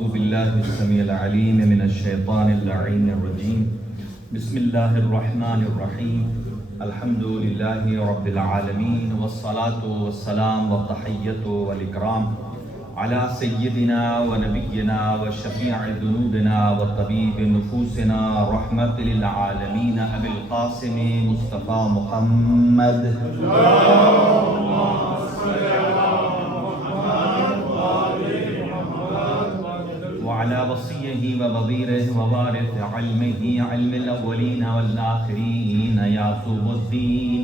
أعوذ بالله السميع العليم من الشيطان اللعين الرجيم. بسم الله الرحمن الرحيم. الحمد لله رب العالمين والصلاة والسلام والتحية والإكرام على سيدنا ونبينا وشفيع ذنوبنا وطبيب نفوسنا رحمة للعالمين أبي القاسم مصطفى محمد وعلى وصيه ووزيره ووارث علمه علم الأولين والآخرين يعقوب الدين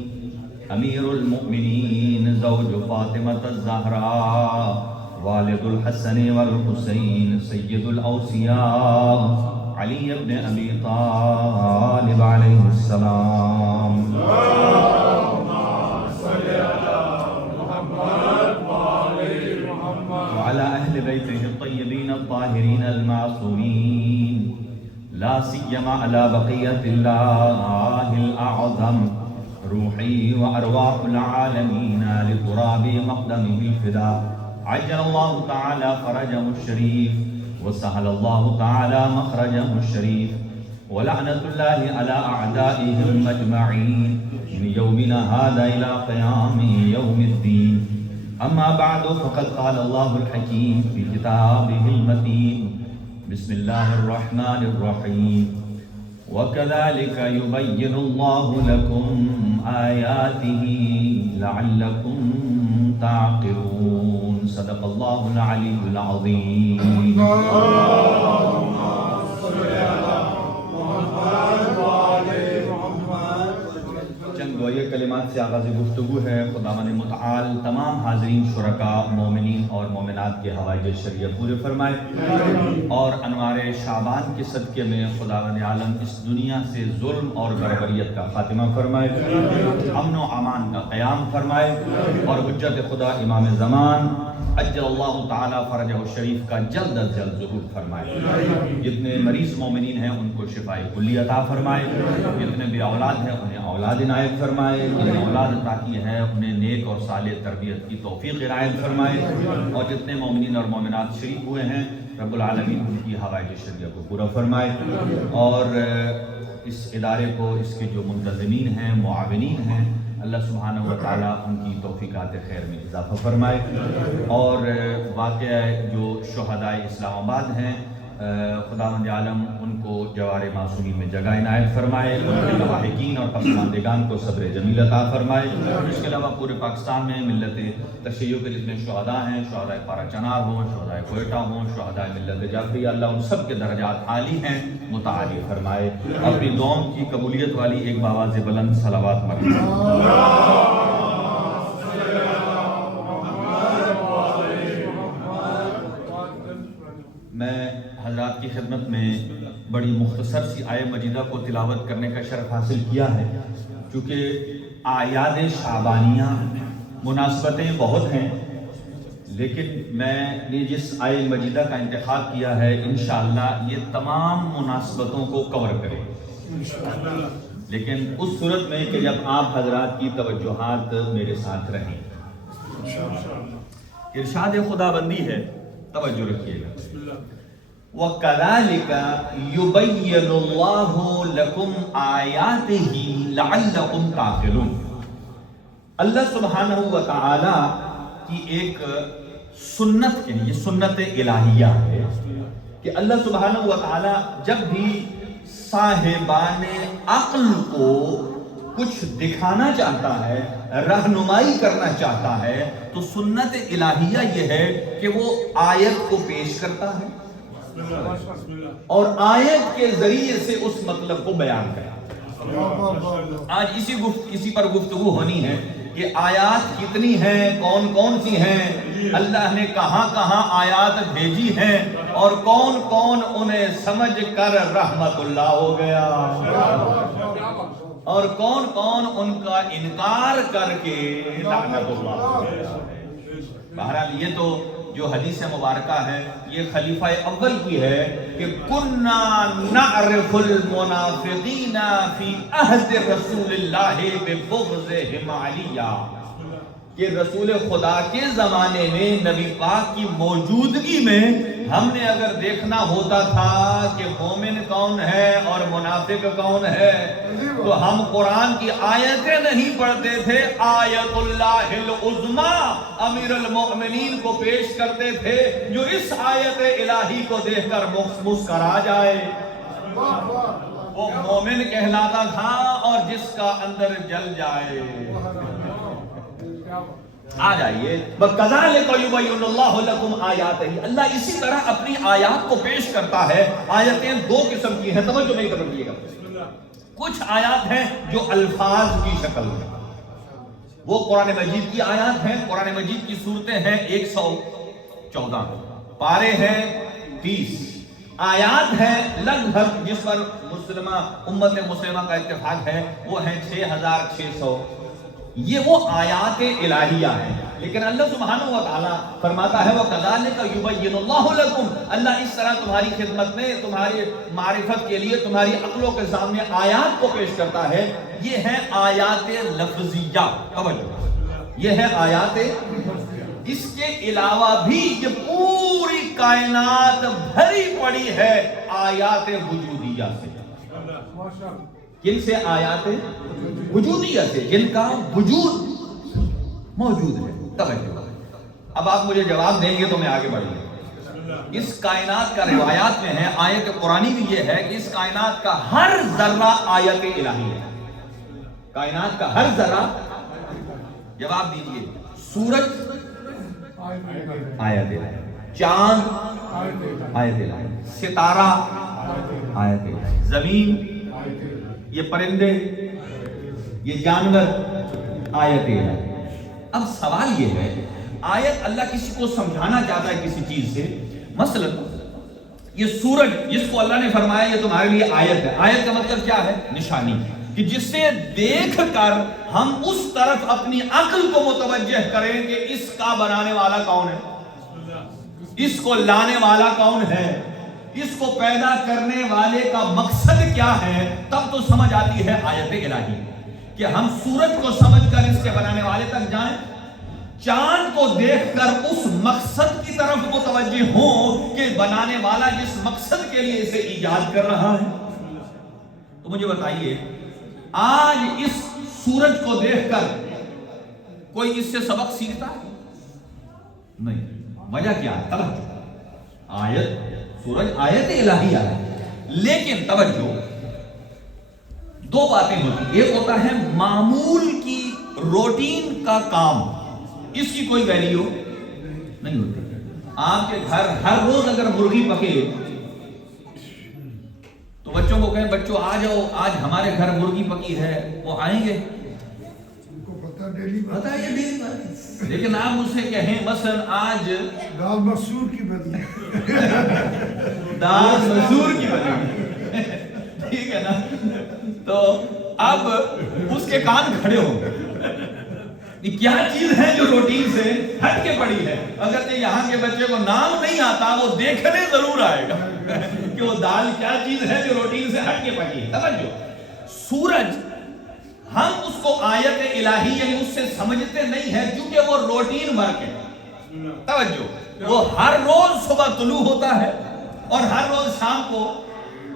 أمير المؤمنين زوج فاطمة الزهراء والد الحسن والحسين سيد الأوصياء علي بن أبي طالب عليه السلام. وعلى أهل بيته الطيبين الطاهرين المعصومين لا سيما على بقية الله الأعظم روحي وأرواح العالمين لتراب مقدمه الفداء عجل الله تعالى فرجه الشريف وسهل الله تعالى مخرجه الشريف ولعنة الله على أعدائهم أجمعين من يومنا هذا إلى قيام يوم الدين. أما بعد فقد قال الله الحكيم في كتابه المتين بسم الله الرحمن الرحيم وكذلك يبين الله لكم آياته لعلكم تعقلون. صدق الله العلي العظيم. یہ کلمات سے آغاز گفتگو ہے. خداوند متعال تمام حاضرین شرکاء مومنین اور مومنات کے حوائج شرعیہ پورے فرمائے اور انوار شعبان کے صدقے میں خداوند عالم اس دنیا سے ظلم اور بربریت کا خاتمہ فرمائے, امن و امان کا قیام فرمائے اور حجت خدا امام زمان اجل اللہ تعالی فرجہ الشریف کا جلد از جلد ظہور فرمائے. جتنے مریض مومنین ہیں ان کو شفاء کلی عطا فرمائے, جتنے بے اولاد ہیں انہیں اولاد عنایت فرمائے, جنہیں اولاد عطا کی ہے انہیں نیک اور صالح تربیت کی توفیق عنایت فرمائے اور جتنے مومنین اور مومنات شریک ہوئے ہیں رب العالمین ان کی حوائج شرعیہ کو پورا فرمائے اور اس ادارے کو اس کے جو منتظمین ہیں معاونین ہیں اللہ سبحانہ و تعالیٰ ان کی توفیقات خیر میں اضافہ فرمائے اور واقعہ جو شہدائے اسلام آباد ہیں خداوند عالم ان کو جوار معصومین میں جگہ عنایت فرمائے, ان کے لاحقین اور پسماندگان کو صبر جمیل عطا فرمائے. اس کے علاوہ پورے پاکستان میں ملت تشیع کے جتنے شہداء ہیں, شہدائے پارا چنار ہوں, شہدائے کوئٹہ ہوں, شہدائے ملت جعفریہ, اللہ ان سب کے درجات عالی ہیں متعالی فرمائے. اپنی دعاؤں کی قبولیت والی ایک باواز بلند صلوات مرحبا. میں حضرات کی خدمت میں بڑی مختصر سی آیہ مجیدہ کو تلاوت کرنے کا شرف حاصل کیا ہے چونکہ اعیاد شعبانیہ مناسبتیں بہت ہیں, لیکن میں نے جس آیہ مجیدہ کا انتخاب کیا ہے انشاءاللہ یہ تمام مناسبتوں کو کور کرے, لیکن اس صورت میں کہ جب آپ حضرات کی توجہات میرے ساتھ رہیں. ارشاد خدا بندی ہے, توجہ رکھیے گا. وَكَذَلِكَ يُبَيِّنُ اللَّهُ لَكُمْ آيَاتِهِ لَعَلَّكُمْ تَعْقِلُونَ. اللہ سبحانہ و تعالی کی ایک سنت کے لیے سنت الہیہ ہے کہ اللہ سبحانہ و تعالی جب بھی صاحبان عقل کو کچھ دکھانا چاہتا ہے, رہنمائی کرنا چاہتا ہے, تو سنت الہیہ یہ ہے کہ وہ آیت کو پیش کرتا ہے اور آیت کے ذریعے سے اس مطلب کو بیان کرتا ہے. آج اسی پر گفتگو ہونی ہے کہ آیات کتنی ہیں, کون کون سی ہیں, اللہ نے کہاں کہاں آیات بھیجی ہیں اور کون کون انہیں سمجھ کر رحمت اللہ ہو گیا اور کون کون ان کا انکار کر کے لعنت اللہ ہو گیا. بہرحال یہ تو جو حدیث مبارکہ ہے یہ خلیفہ اول کی ہے کہ کننا نعرف المنافقین فی عہد رسول اللہ ببغضہم علیہ، کہ رسول خدا کے زمانے میں نبی پاک کی موجودگی میں ہم نے اگر دیکھنا ہوتا تھا کہ مومن کون ہے اور منافق کون ہے تو ہم قرآن کی آیتیں نہیں پڑھتے تھے، آیت اللہ العظمی امیر المؤمنین کو پیش کرتے تھے جو اس آیت الہی کو دیکھ کر مسکرا جائے، وہ مومن کہلاتا تھا، اور جس کا اندر جل جائے۔ آ جائیے، وَكَذَلِكَ يُبَيِّنُ اللَّهُ لَكُمْ آيَاتِهِ، اللہ اسی طرح اپنی آیات کو پیش کرتا ہے۔ آیتیں دو قسم کی ہیں، توجہ نہیں کریے گا۔ کچھ آیات ہیں جو الفاظ کی شکل میں، وہ قرآن مجید کی آیات ہیں۔ قرآن مجید کی صورتیں ہیں 114، پارے ہیں 30، آیات ہیں لگ بھگ جس پر امت مسلمہ کا اتفاق ہے وہ ہیں 6600۔ یہ وہ آیات الہیہ ہیں، لیکن اللہ سبحانہ و تعالیٰ فرماتا ہے وَكَذَلِكَ يُبَيِّنُ اللَّهُ لَكُمْ، اللہ اس طرح تمہاری خدمت میں، تمہاری معرفت کے لیے، تمہاری عقلوں کے سامنے آیات کو پیش کرتا ہے۔ یہ ہیں آیات لفظیہ، یہ ہے آیات۔ اس کے علاوہ بھی یہ پوری کائنات بھری پڑی ہے آیات وجودیہ سے۔ کن سے؟ آیات وجودیہ سے، جن کا وجود موجود ہے۔ توجہ، اب آپ مجھے جواب دیں گے تو میں آگے بڑھوں گا۔ اس کائنات کا روایات میں ہے، آیت قرآنی بھی یہ ہے کہ اس کائنات کا ہر ذرہ آیت الہی ہے۔ کائنات کا ہر ذرہ، جواب دیجئے، سورج آیت الہی، چاند آیت الہی، ستارہ آیت الہی، زمین، یہ پرندے، یہ جانور آیت الہی۔ اب سوال یہ ہے، آیت اللہ کسی کو سمجھانا چاہتا ہے کسی چیز سے، مثلا یہ سورج جس کو اللہ نے فرمایا یہ تمہارے لیے آیت ہے، آیت کا مطلب کیا ہے؟ نشانی، کہ جسے دیکھ کر ہم اس طرف اپنی عقل کو متوجہ کریں کہ اس کا بنانے والا کون ہے، اس کو لانے والا کون ہے، اس کو پیدا کرنے والے کا مقصد کیا ہے، تب تو سمجھ آتی ہے آیت الہی، کہ ہم سورج کو سمجھ کر اس کے بنانے والے تک جائیں، چاند کو دیکھ کر اس مقصد کی طرف متوجہ ہوں کہ بنانے والا جس مقصد کے لیے اسے ایجاد کر رہا ہے۔ تو مجھے بتائیے، آج اس سورج کو دیکھ کر کوئی اس سے سبق سیکھتا ہے؟ نہیں۔ وجہ کیا ہے؟ توجہ، آیت، سورج آیت الہیہ ہے، لیکن توجہ، دو باتیں ہوتی، ایک ہوتا ہے معمول کی روٹین کا کام، اس کی کوئی ویلیو نہیں ہوتی۔ آپ کے گھر ہر روز اگر مرغی پکے تو بچوں کو کہیں بچوں آ جاؤ آج ہمارے گھر مرغی پکی ہے، وہ آئیں گے؟ پتہ ہے یہ ڈیلی بات، لیکن آپ مجھ سے کہیں مثلا آج دال مسور کی بنی، دال مسور کی بنی، ٹھیک ہے نا، تو اب اس کے کان کھڑے ہوں گے، کیا چیز ہے جو روٹین سے ہٹ کے پڑی ہے؟ اگر یہاں کے بچے کو نام نہیں آتا وہ دیکھنے ضرور آئے گا کہ وہ دال کیا چیز ہے جو روٹین سے ہٹ کے پڑی ہے۔ توجہ، سورج ہم اس کو آیت الہی یعنی اس سے سمجھتے نہیں ہیں کیونکہ وہ روٹین ورک ہے۔ توجہ، وہ ہر روز صبح طلوع ہوتا ہے اور ہر روز شام کو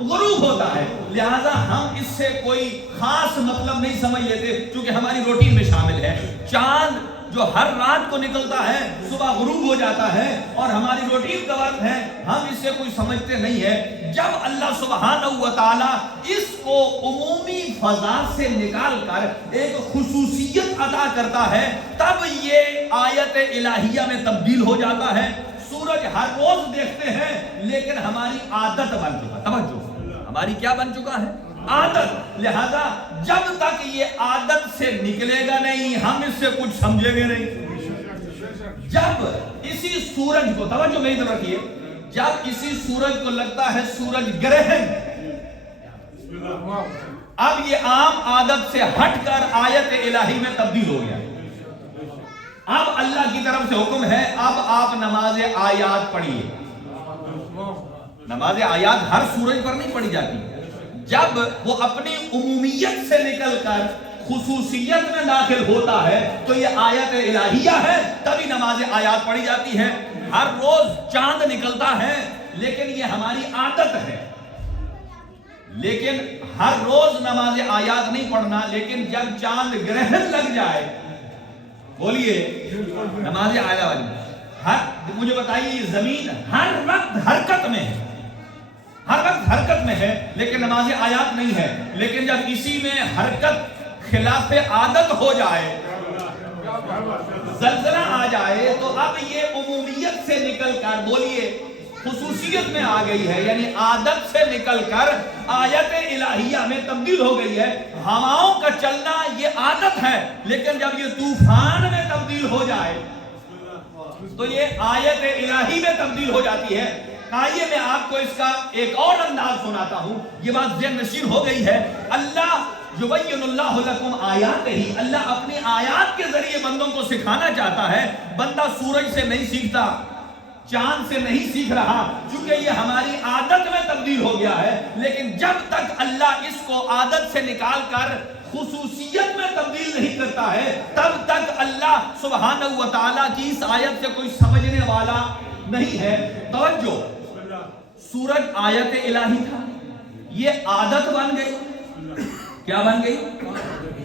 غروب ہوتا ہے، لہذا ہم اس سے کوئی خاص مطلب نہیں سمجھ لیتے کیونکہ ہماری روٹین میں شامل ہے۔ چاند جو ہر رات کو نکلتا ہے صبح غروب ہو جاتا ہے اور ہماری روٹین کا وقت ہے، ہم اس سے کوئی سمجھتے نہیں ہے۔ جب اللہ سبحانہ و تعالیٰ اس کو عمومی فضا سے نکال کر ایک خصوصیت عطا کرتا ہے تب یہ آیت الہیہ میں تبدیل ہو جاتا ہے۔ سورج ہر روز دیکھتے ہیں لیکن ہماری عادت بن چکا، توجہ، ہماری کیا بن چکا ہے؟ عادت، لہذا جب تک یہ عادت سے نکلے گا نہیں ہم اس سے کچھ سمجھیں گے نہیں۔ جب اسی سورج کو، توجہ میری طرف رکھیے، جب اسی سورج کو لگتا ہے سورج گرہن، اب یہ عام عادت سے ہٹ کر آیت الہی میں تبدیل ہو گیا۔ اب اللہ کی طرف سے حکم ہے اب آپ نماز آیات پڑھیے۔ نماز آیات ہر سورج پر نہیں پڑھی جاتی، جب وہ اپنی عمومیت سے نکل کر خصوصیت میں داخل ہوتا ہے تو یہ آیت الہیہ ہے، تبھی نماز آیات پڑھی جاتی ہے۔ ہر روز چاند نکلتا ہے لیکن یہ ہماری عادت ہے. لیکن ہر روز نماز آیات نہیں پڑھنا، لیکن جب چاند گرہن لگ جائے، بولیے نماز آیات والی، مجھے بتائیے یہ زمین ہر وقت حرکت میں ہے، ہر وقت حرکت میں ہے لیکن نماز آیات نہیں ہے. لیکن جب اسی میں حرکت خلاف عادت ہو جائے، زلزلہ آ جائے، تو اب یہ عمومیت سے نکل کر، بولیے خصوصیت میں آ گئی ہے، یعنی عادت سے نکل کر آیت الہیہ میں تبدیل ہو گئی ہے. ہواؤں کا چلنا یہ عادت ہے، لیکن جب یہ طوفان میں تبدیل ہو جائے تو یہ آیت الہی میں تبدیل ہو جاتی ہے. آئیے میں آپ کو اس کا ایک اور انداز سناتا ہوں، یہ بات ذہن نشین ہو گئی ہے. اللہ یبین اللہ لکم آیاتہ، اللہ اپنی آیات کے ذریعے بندوں کو سکھانا چاہتا ہے. بندہ سورج سے نہیں سیکھتا، چاند سے نہیں سیکھ رہا، چونکہ یہ ہماری عادت میں تبدیل ہو گیا ہے. لیکن جب تک اللہ اس کو عادت سے نکال کر خصوصیت میں تبدیل نہیں کرتا ہے، تب تک اللہ سبحانہ و تعالیٰ کی اس آیت سے کوئی سمجھنے والا نہیں ہے. توجہ، سورج آیت الہی تھا، یہ عادت بن گئی. کیا بن گئی؟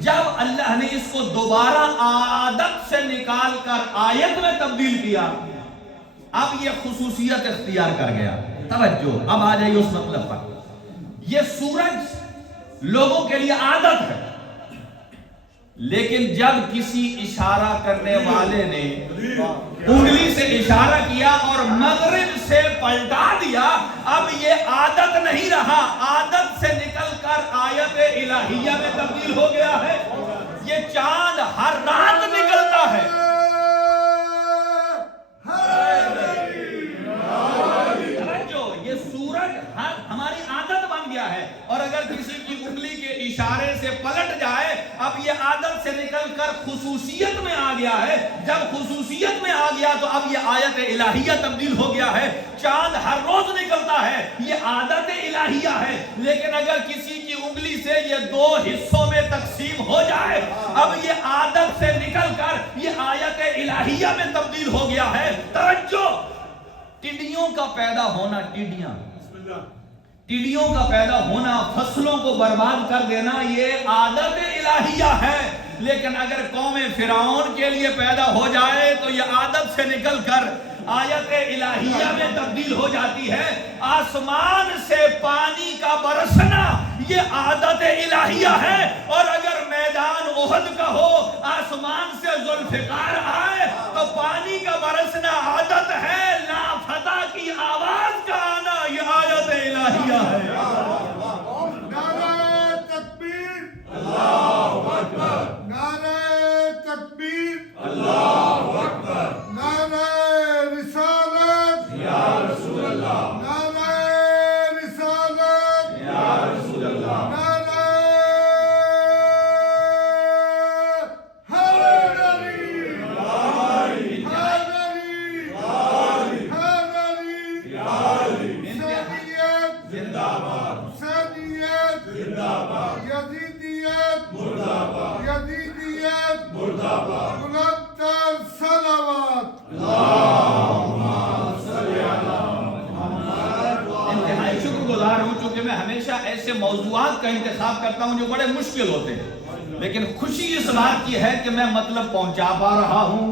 جب اللہ نے اس کو دوبارہ عادت سے نکال کر آیت میں تبدیل کیا، اب یہ خصوصیت اختیار کر گیا. توجہ، اب آ جائیے اس مطلب پر. یہ سورج لوگوں کے لیے عادت ہے، لیکن جب کسی اشارہ کرنے والے نے انگلی سے اشارہ کیا اور مغرب سے پلٹا دیا، اب یہ عادت نہیں رہا، عادت سے نکل کر آیت الہیہ میں تبدیل ہو گیا ہے. یہ چاند ہر رات نکلتا ہے، یہ سورج ہماری عادت بن گیا ہے، اور اگر کسی کی انگلی کے اشارے سے پلٹ جائے، اب یہ عادت سے نکل کر خصوصیت میں آ گیا ہے. جب خصوصیت میں آ گیا تو اب یہ آیت الہیہ تبدیل ہو گیا ہے. چاند ہر روز نکلتا ہے، یہ عادت الہیہ ہے، لیکن اگر کسی کی انگلی سے یہ دو حصوں میں تقسیم ہو جائے، اب یہ عادت سے نکل کر یہ آیت الہیہ میں تبدیل ہو گیا ہے. توجہ، ٹڈیوں کا پیدا ہونا، ٹڈیوں کا پیدا ہونا، فصلوں کو برباد کر دینا، یہ عادت الہیہ ہے. لیکن اگر قوم فرعون کے لیے پیدا ہو جائے تو یہ عادت سے نکل کر آیت الہیہ میں تبدیل ہو جاتی ہے. آسمان سے پانی کا برسنا یہ عادت الہیہ ہے، اور اگر میدان احد کا ہو، آسمان سے ذوالفقار آئے تو پانی کا برسنا عادت ہے، لافتہ کی آواز کا آنا یہ آیت الہیہ ہے. نعرہ تکبیر، اللہ اکبر، نعرہ تکبیر، اللہ اکبر، نعرہ رسالت یا رسول اللہ، نعرہ رسالت یا رسول اللہ، نعرہ حیدری، حیدری، زندہ باد، حسینیت زندہ باد، یزیدیت مردہ باد، یزیدیت مردہ باد، بلندتر صلوات. انتہائی شکر گزار ہوں، چونکہ میں ہمیشہ ایسے موضوعات کا انتخاب کرتا ہوں جو بڑے مشکل ہوتے ہیں، لیکن خوشی اس بات کی ہے کہ میں مطلب پہنچا پا رہا ہوں،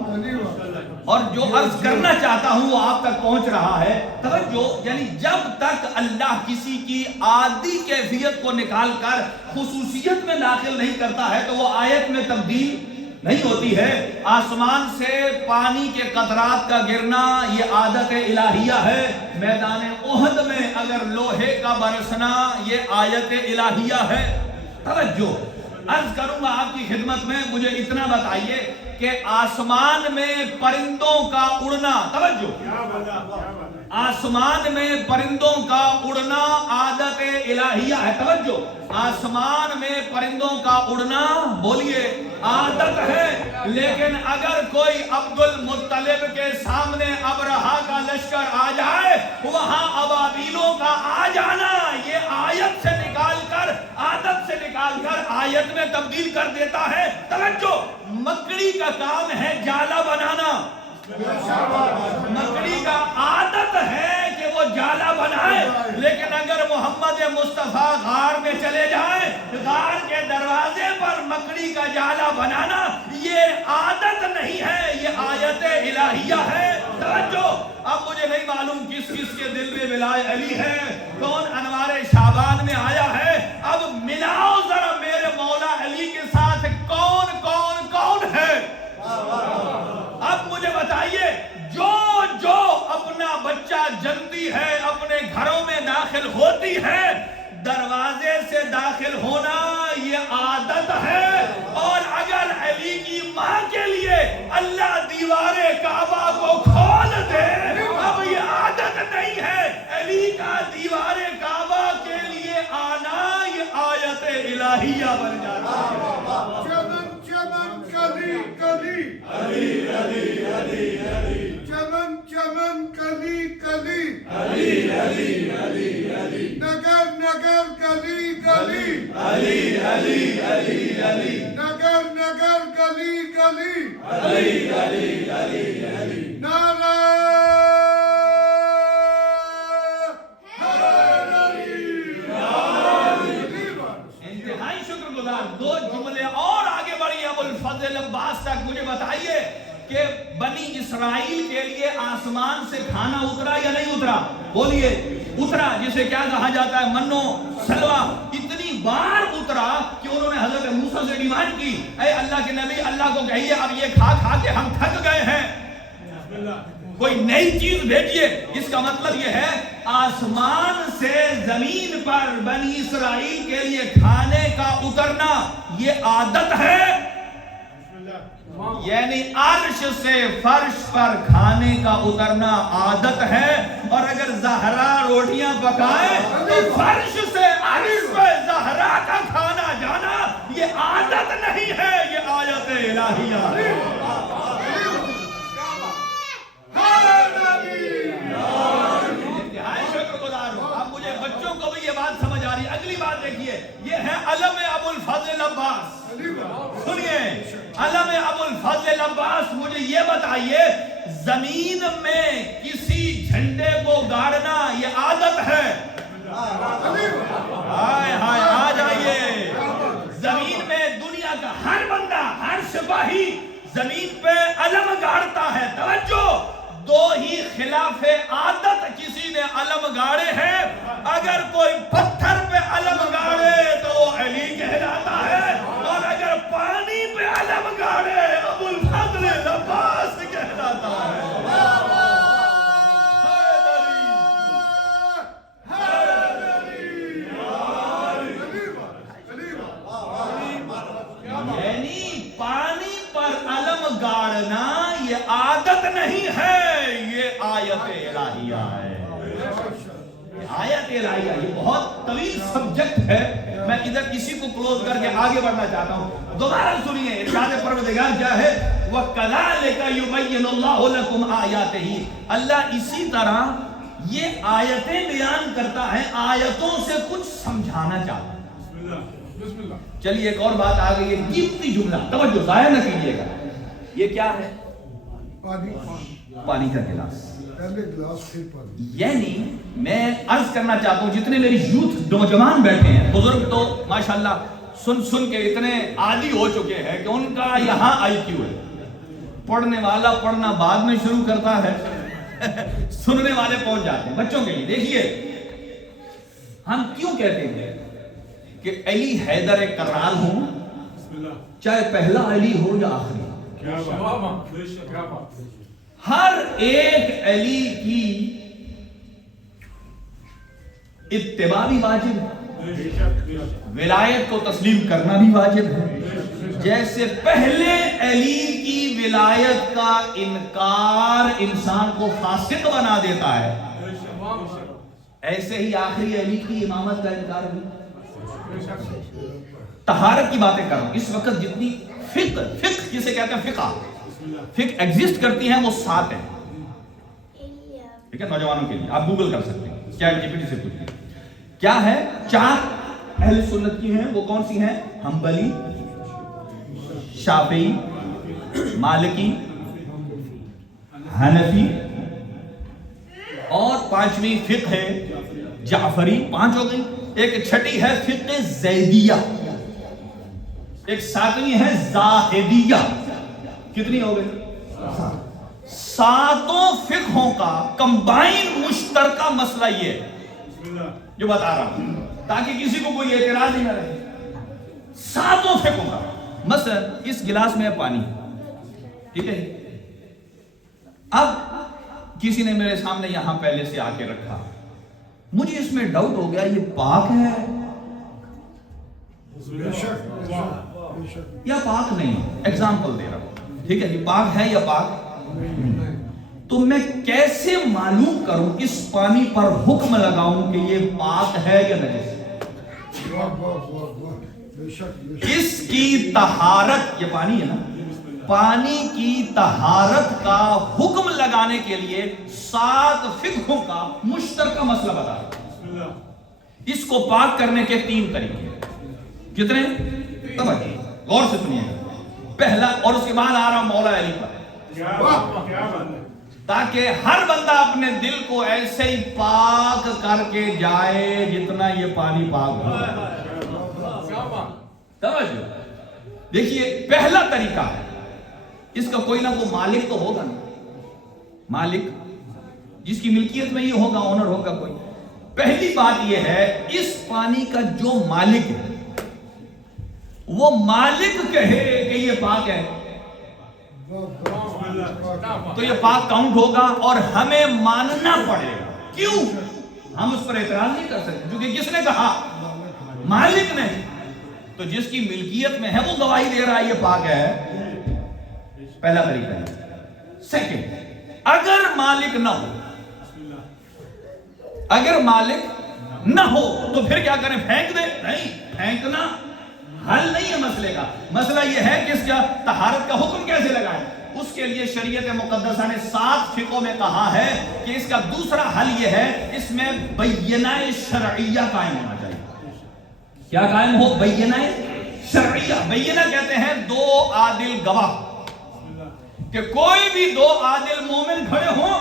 اور جو عرض کرنا چاہتا ہوں وہ آپ تک پہنچ رہا ہے. توجہ، یعنی جب تک اللہ کسی کی عادی کیفیت کو نکال کر خصوصیت میں داخل نہیں کرتا ہے تو وہ آیت میں تبدیل نہیں ہوتی ہے. آسمان سے پانی کے قطرات کا گرنا یہ عادت الہیہ ہے. میدان احد میں اگر لوہے کا برسنا یہ آیت الہیہ ہے. توجہ، عرض کروں گا آپ کی خدمت میں، مجھے اتنا بتائیے کہ آسمان میں پرندوں کا اڑنا، توجہ، آسمان میں پرندوں کا اڑنا عادت الہیہ ہے. توجہ، آسمان میں پرندوں کا اڑنا، بولیے، عادت ہے. لیکن اگر کوئی عبد المطلب کے سامنے ابرہہ کا لشکر آ جائے، وہاں ابابیلوں کا آ جانا یہ آیت سے نکال کر، عادت سے نکال کر آیت میں تبدیل کر دیتا ہے. توجہ، مکڑی کا کام ہے جالا بنانا، مکڑی کا عادت ہے کہ وہ جالا بنائے، لیکن اگر محمد مصطفیٰ غار میں چلے جائیں، غار کے دروازے پر مکڑی کا جالا بنانا یہ عادت نہیں ہے، یہ آیت الہیہ ہے۔ توجہ، اب مجھے نہیں معلوم کس کس کے دل میں ولایت علی ہے، کون انوار شعبان میں آیا ہے۔ اب ملاؤ ذرا میرے مولا علی کے ساتھ کون کون کون ہے۔ اب مجھے بتائیے، جو جو اپنا بچہ جنتی ہے اپنے گھروں میں داخل ہوتی ہے، دروازے سے داخل ہونا یہ عادت ہے، اور اگر علی کی ماں کے لیے اللہ دیوار کعبہ کو کھول دے اب یہ عادت نہیں ہے، علی کا دیوار کعبہ کے لیے آنا یہ آیت الہیہ بن جاتا ہے۔ چمن چمن کلی کلی علی علی علی علی، چمن چمن کلی کلی علی علی علی علی، نگر نگر گلی گلی علی علی علی علی، نگر نگر گلی گلی علی علی علی علی، نعرہ انتہائی شکر گزار۔ دو جملے اور آگے بڑھیے ابو الفضل عباس تک، مجھے بتائیے کہ بنی اسرائیل کے لیے آسمان سے کھانا اترا یا نہیں اترا؟ بولیے، اترا، جسے کیا کہا جاتا ہے؟ منو سلوا۔ اتنی بار اترا کہ انہوں نے حضرت موسیٰ سے ڈیمانڈ کی، اے اللہ کے نبی، اللہ کو کہیے اب یہ کھا کھا کے ہم تھک گئے ہیں، کوئی نئی چیز بھیجیے۔ اس کا مطلب یہ ہے آسمان سے زمین پر بنی اسرائیل کے لیے کھانے کا اترنا یہ عادت ہے، یعنی عرش سے فرش پر کھانے کا اترنا عادت ہے، اور اگر زہرا روٹیاں پکائے تو فرش سے عرش پہ زہرا کا کھانا جانا یہ عادت نہیں ہے، یہ آیت الہیہ ہے۔ اب مجھے بچوں کو بھی یہ بات سمجھ آ رہی ہے۔ اگلی بات دیکھیے، یہ ہے علم ابو الفضل عباس۔ سنیے، علم ابو الفضل عباس، مجھے یہ بتائیے زمین میں کسی جھنڈے کو گاڑنا یہ عادت ہے؟ ہائے ہائے، آ جائیے۔ زمین میں دنیا کا ہر بندہ، ہر سپاہی زمین پہ علم گاڑتا ہے۔ توجہ، دو ہی خلاف عادت کسی نے علم گاڑے ہیں، اگر کوئی پتھر پہ علم گاڑے تو وہ علی کہلاتا ہے، اور اگر پانی پہ علم گاڑے ابو الفضل عباس کہلاتا ہے۔ یعنی پانی پر علم گاڑنا یہ عادت نہیں ہے، یہ آیت الہیہ ہے۔ آیت الہیہ یہ بہت طویل سبجیکٹ ہے، میں ادھر اسی کو کلوز کر کے آگے بڑھنا چاہتا ہوں۔ دوبارہ سنیے، ارشاد پروردگار کیا ہے؟ وَكَذَلِكَ يُبَيِّنُ اللَّهُ لَكُمْ آيَاتِهِ، اللہ اسی طرح یہ آیتیں بیان کرتا ہے، آیتوں سے کچھ سمجھانا چاہتا ہے۔ چلیے ایک اور بات آ گئی ہے، قیمتی جملہ، توجہ ضائع نہ کیجیے گا۔ یہ کیا ہے؟ پانی کا گلاس۔ یعنی میں عرض کرنا چاہتا ہوں، جتنے میری یوتھ نوجوان بیٹھے ہیں، بزرگ تو ماشاءاللہ سن سن کے اتنے عادی ہو چکے ہیں کہ ان کا یہاں آئی کیو ہے۔ پڑھنے والا پڑھنا بعد میں شروع کرتا ہے، سننے والے پہنچ جاتے ہیں۔ بچوں کے لیے دیکھیے، ہم کیوں کہتے ہیں کہ علی حیدر کرار ہو، چاہے پہلا علی ہو یا آخری، ہر ایک علی کی اتباع بھی واجب ہے، ولایت کو تسلیم کرنا بھی واجب ہے۔ جیسے پہلے علی کی ولایت کا انکار انسان کو فاسق بنا دیتا ہے، ایسے ہی آخری علی کی امامت کا انکار بھی۔ طہارت کی باتیں کر رہا ہوں، اس وقت جتنی فقہ جسے کہتے ہیں فقہ ایگزسٹ کرتی ہیں وہ 7 ہیں، ٹھیک ہے؟ نوجوانوں کے لیے آپ گوگل کر سکتے ہیں، چیٹ جی پی ٹی سے پوچھیں کیا ہے۔ 4 اہل سنت کی ہیں، وہ کون سی ہیں؟ حنبلی، شافعی، مالکی، حنفی، اور پانچویں فقہ جعفری، 5 ہو گئی. ایک چھٹی ہے فقہ زیدیہ، ایک ساتویں ہے زاہدیہ. کتنی ہو گئی؟ 7 فقہوں کا کمبائن مشترکہ مسئلہ یہ ہے جو بتا رہا ہوں، تاکہ کسی کو کوئی اعتراض نہیں رہے. 7 فقہوں کا. مثلا اس گلاس میں ہے پانی، ٹھیک ہے. اب کسی نے میرے سامنے یہاں پہلے سے آ کے رکھا، مجھے اس میں ڈاؤٹ ہو گیا یہ پاک ہے یا پاک نہیں. ایگزامپل دے رہا ہوں، ٹھیک ہے جی، پاک ہے یا پاک نہیں. تو میں کیسے معلوم کروں، اس پانی پر حکم لگاؤں کہ یہ پاک ہے یا نجس؟ اس کی طہارت، یہ پانی ہے نا، پانی کی طہارت کا حکم لگانے کے لیے 7 فقہوں کا مشترکہ مسئلہ بتا رہا. اس کو پاک کرنے کے 3 طریقے. کتنے؟ توجہ غور سے سنیے گا. پہلا، اور اس کے بعد آ رہا مولا علی پر، تاکہ ہر بندہ اپنے دل کو ایسے ہی پاک کر کے جائے جتنا یہ پانی پاک ہو. توجہ دیکھیے، پہلا طریقہ ہے، اس کا کوئی نہ کوئی مالک تو ہوگا نا، مالک جس کی ملکیت میں یہ ہوگا، اونر ہوگا کوئی. پہلی بات یہ ہے، اس پانی کا جو مالک ہے وہ مالک کہے کہ یہ پاک ہے تو یہ پاک کاؤنٹ ہوگا اور ہمیں ماننا پڑے گا. کیوں؟ ہم اس پر اعتراض نہیں کر سکتے کیونکہ کس نے کہا؟ مالک نے. تو جس کی ملکیت میں ہے وہ گواہی دے رہا ہے یہ پاک ہے. پہلا طریقہ ہے. سیکنڈ، اگر مالک نہ ہو، اگر مالک نہ ہو تو پھر کیا کریں؟ پھینک دیں؟ نہیں، پھینکنا حل نہیں ہے مسئلے کا. مسئلہ یہ ہے کہ اس کا طہارت کا حکم کیسے لگائیں. اس کے لیے شریعت مقدسہ نے 7 فقہوں میں کہا ہے کہ اس کا دوسرا حل یہ ہے، اس میں بینہ شرعیہ قائم ہونا چاہیے. کیا قائم ہو؟ بینہ شرعیہ. بینہ کہتے ہیں 2 عادل گواہ، کہ کوئی بھی 2 عادل مومن کھڑے ہوں،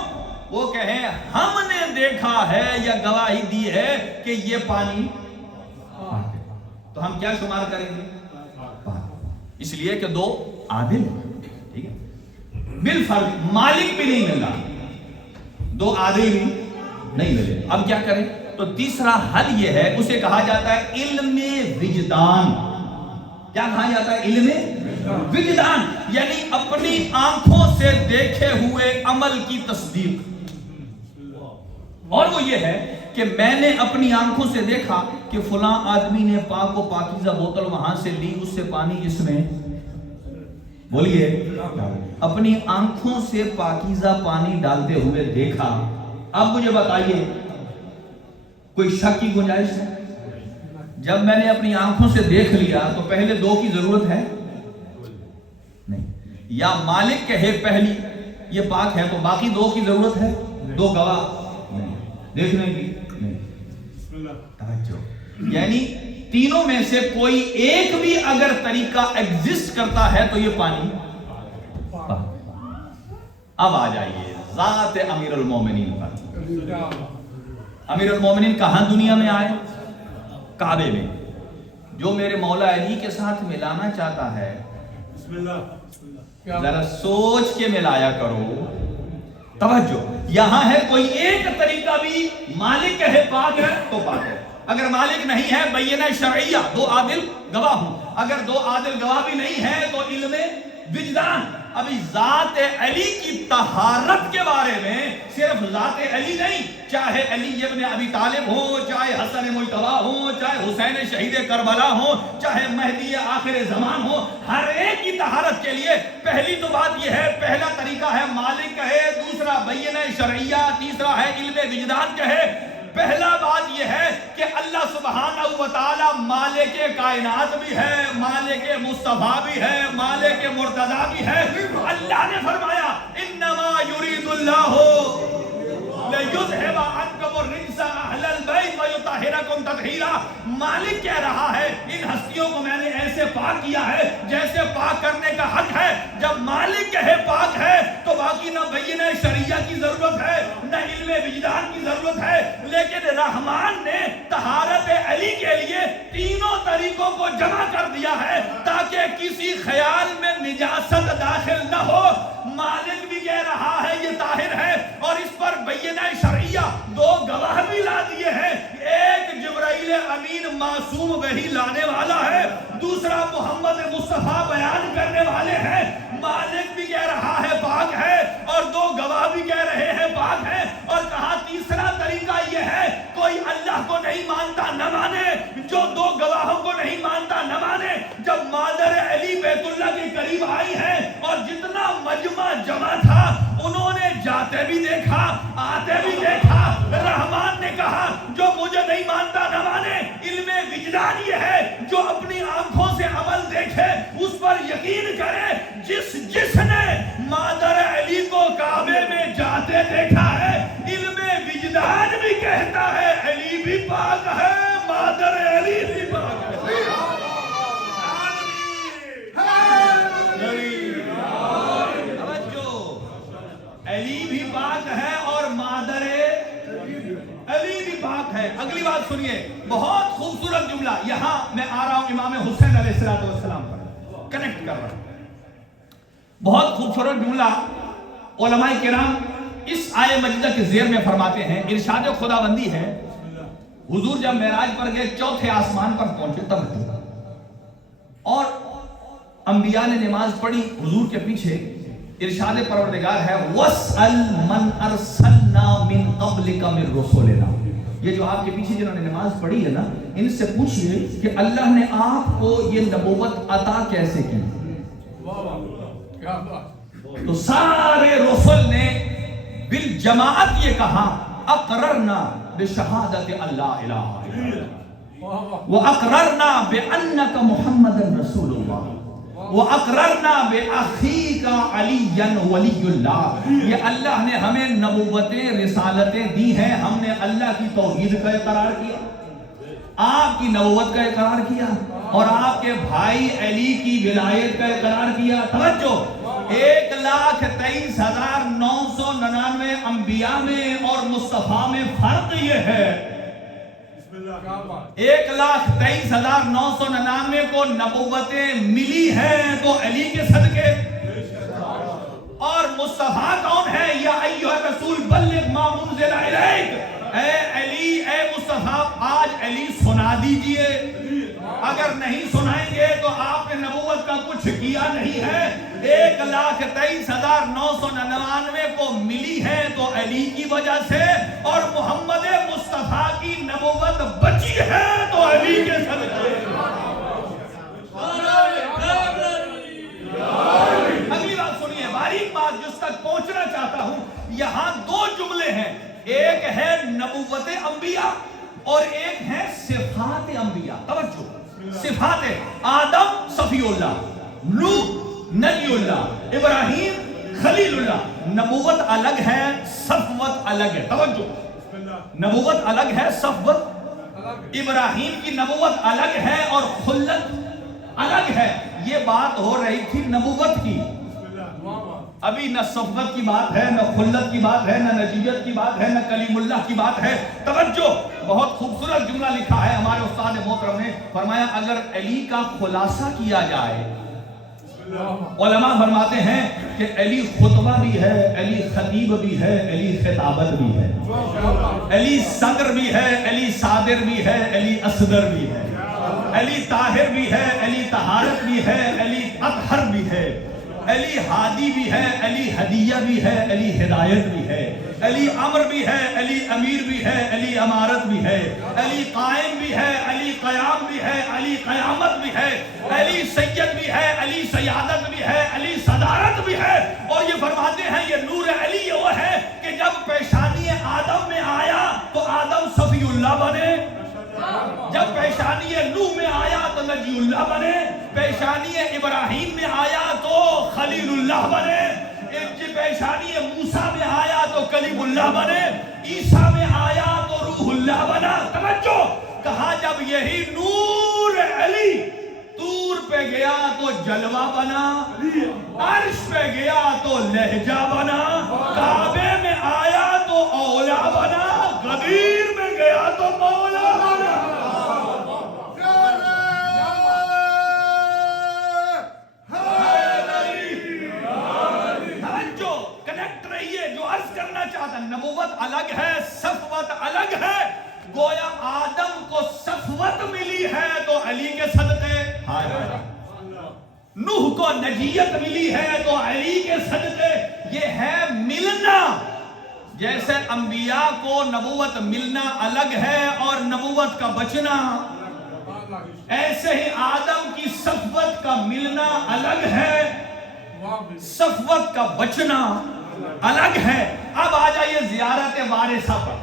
وہ کہیں ہم نے دیکھا ہے یا گواہی دی ہے کہ یہ پانی، تو ہم کیا شمار کریں گے؟ اس لیے کہ 2 عادل. ٹھیک ہے، بالفرض مالک بھی نہیں ملا، 2 عادل بھی نہیں ملے. اب کیا کریں؟ تو تیسرا حل یہ ہے، اسے کہا جاتا ہے علم وجدان. کیا کہا جاتا ہے؟ علم وجدان، یعنی اپنی آنکھوں سے دیکھے ہوئے عمل کی تصدیق. اور وہ یہ ہے کہ میں نے اپنی آنکھوں سے دیکھا کہ فلاں آدمی نے پاک و پاکیزہ بوتل وہاں سے لی، اس سے پانی اس میں، بولیے، اپنی آنکھوں سے پاکیزہ پانی ڈالتے ہوئے دیکھا. اب مجھے بتائیے کوئی شک کی گنجائش ہے؟ جب میں نے اپنی آنکھوں سے دیکھ لیا تو پہلے 2 کی ضرورت ہے نہیں. یا مالک کہے پہلی یہ پاک ہے تو باقی 2 کی ضرورت ہے؟ 2 گواہ نہیں دیکھنے کی نہیں. یعنی تینوں میں سے کوئی ایک بھی اگر طریقہ ایگزسٹ کرتا ہے تو یہ پانی. اب آ جائیے ذات امیر المومنین پر. امیر المومنین کہاں دنیا میں آئے؟ کعبے میں. جو میرے مولا علی کے ساتھ ملانا چاہتا ہے ذرا سوچ کے ملایا کرو. توجہ، یہاں ہے کوئی ایک طریقہ بھی مالک کہے پاک ہے تو پاک ہے. اگر مالک نہیں ہے بینہ شرعیہ، 2 عادل گواہ ہوں. اگر 2 عادل گواہ بھی نہیں ہے تو علم وجدان. ابھی ذات علی کی طہارت کے بارے میں صرف ذات علی نہیں، چاہے علی ابن ابی طالب ہو، چاہے حسن مجتبی ہو، چاہے حسین شہید کربلا ہو، چاہے مہدی آخر زمان ہو، ہر ایک کی طہارت کے لیے پہلی تو بات یہ ہے، پہلا طریقہ ہے مالک کہے، دوسرا بینہ شرعیہ، تیسرا ہے علم وجدان کہے. پہلا بات یہ ہے کہ اللہ سبحانہ و تعالی مالک کائنات بھی ہے، مالک مصطفیٰ بھی ہے، مالک مرتضیٰ بھی ہے. اللہ نے فرمایا انما یرید اللہ لیذھب عنکم الرجس اہل البیت ویطہرکم تطہیرا. مالک کہہ رہا ہے ان ہستیوں کو میں نے ایسے پاک کیا ہے جیسے پاک کرنے کا حق ہے. جب مالک کہے پاک ہے تو باقی نہ بینہ شرعیہ کی ضرورت ہے نہ علم وجدان کی ضرورت ہے. لیکن رحمان نے طہارت علی کے لیے تینوں طریقوں کو جمع کر دیا ہے تاکہ کسی خیال میں نجاست داخل نہ ہو. مالک بھی کہہ رہا ہے یہ طاہر ہے اور اس پر بینہ شرعیہ دو گواہ بھی لا دیے ہیں. ایک جبرائیل امین معصوم وحی لانے والا ہے, دوسرا محمد مصطفیٰ بیان کرنے والے ہیں. مالک بھی کہہ رہا ہے پاک ہے اور دو گواہ بھی کہہ رہے ہیں پاک ہے. اور کہا تیسرا طریقہ یہ ہے کوئی اللہ کو نہیں مانتا نہ مانے, جو دو گواہوں کو نہیں مانتا نہ مانے. جب مادر علی بیت اللہ کے قریب آئی ہے اور جتنا مجمع جمع تھا انہوں نے جاتے بھی دیکھا آتے بھی دیکھا. رحمان نے کہا جو مجھے نہیں مانتا نہ مانے. علم وجدان یہ ہے جو اپنی آنکھوں سے عمل دیکھے اس پر یقین کرے. جس نے مادر علی کو کعبے میں جاتے دیکھا ہے علم وجدان بھی کہتا ہے علی بھی پاک ہے, مادر علی بھی پاک ہے. علی بھی پاک ہے اور مادر علی بھی پاک ہے. اگلی بات سنیے, بہت خوبصورت جملہ. یہاں میں آ رہا ہوں امام حسین علیہ السلام پر کنیکٹ کر رہا ہوں. بہت خوبصورت جملہ علماء کرام اس آیہ مجیدہ کے زیر میں فرماتے ہیں. ارشاد خداوندی ہے حضور جب معراج پر گئے چوتھے آسمان پر پہنچے تب اور انبیاء نے نماز پڑھی حضور کے پیچھے. ارشاد پروردگار ہے وَاسْأَلْ مَنْ أَرْسَلْنَا مِنْ قَبْلِكَ مِنْ رُسُلِنَا. یہ جو آپ کے پیچھے جنہوں نے نماز پڑھی ہے نا ان سے پوچھئے کہ اللہ نے آپ کو یہ نبوت عطا کیسے کی. تو سارے رسل نے بالجماعت یہ کہا اقررنا بشہادت اللہ الہ الا اللہ واقررنا بانک محمد رسول اللہ وَأَقْرَرْنَا بِأَخِيكَ عَلِيًّا وَلِيُّ اللَّهِ. یہ اللہ نے ہمیں نبوتیں رسالتیں دی ہیں, ہم نے اللہ کی توحید کا اقرار کیا, آپ کی نبوت کا اقرار کیا اور آپ کے بھائی علی کی ولایت کا اقرار کیا. توجہ, 1,23,999 انبیاء میں اور مصطفیٰ میں فرق یہ ہے 1,23,999 کو نبوتیں ملی ہیں تو علی کے صدقے, اور مصطفیٰ کون ہے یا ایھا الرسول بلغ ما انزل الیک. اے علی اے مصطفیٰ آج علی سنا دیجئے, اگر نہیں سنائیں گے تو آپ نے نبوت کا کچھ کیا نہیں ہے. 1,23,999 کو ملی ہے تو علی کی وجہ سے, اور محمد مصطفیٰ کی نبوت بچی ہے تو علی کے صدقے. اگلی بات سنیے, باریک بات جس تک پہنچنا چاہتا ہوں. یہاں دو جملے ہیں, ایک ہے نبوت انبیاء اور ایک ہے صفات انبیاء. توجہ, صفات آدم صفی اللہ, نوح نبی اللہ, ابراہیم خلیل اللہ. نبوت الگ ہے صفوت الگ ہے. توجہ, نبوت الگ ہے صفوت. ابراہیم کی نبوت الگ ہے اور خلت الگ ہے. یہ بات ہو رہی تھی نبوت کی, ابھی نہ صفوت کی بات ہے نہ خلت کی بات ہے نہ نجیت کی بات ہے نہ کلیم اللہ کی بات ہے. توجہ, بہت خوبصورت جملہ لکھا ہے ہمارے استاد محترم نے, فرمایا اگر علی کا خلاصہ کیا جائے, علماء فرماتے ہیں کہ علی خطبہ بھی ہے, علی خطیب بھی ہے, علی خطابت بھی ہے, علی صدر بھی ہے, علی صادر بھی ہے, علی اصدر بھی ہے, علی طاہر بھی ہے, علی طہارت بھی ہے, علی اطہر بھی ہے, علی ہادی بھی ہے, علی ہدیہ بھی ہے, علی ہدایت بھی ہے, علی امر بھی ہے, علی امیر بھی ہے, علی امارت بھی ہے, علی قائم بھی ہے, علی قیام بھی ہے, علی قیامت بھی ہے, علی سید بھی ہے, علی سیادت بھی ہے, علی صدارت بھی ہے. اور یہ فرماتے ہیں یہ نور علی وہ ہے کہ جب پیشانی آدم میں آیا تو آدم صفی اللہ بنے, جب پیشانی نوح میں آیا تو نجی اللہ بنے, پیشانی ابراہیم میں آیا تو خلیل اللہ بنے, پیشانی موسیٰ میں آیا تو کلیم اللہ بنے, عیسیٰ میں آیا تو روح اللہ بنا. توجہ, کہا جب یہی نور علی طور پہ گیا تو جلوہ بنا، عرش پہ گیا تو لہجہ بنا، کعبے میں آیا تو اولا بنا، غدیر میں گیا تو مولا بنا۔ کنیکٹ رہیے، جو عرض کرنا چاہتا، نبوت الگ ہے، صفوت الگ ہے۔ گویا آدم کو صفوت ملی ہے تو علی کے صدقے، نوح کو نجیت ملی ہے تو علی کے صدقے۔ یہ ہے ملنا۔ جیسے انبیاء کو نبوت ملنا الگ ہے اور نبوت کا بچنا، ایسے ہی آدم کی صفوت کا ملنا الگ ہے، صفوت کا بچنا الگ ہے۔ اب آ جائیے زیارت وارثہ پر۔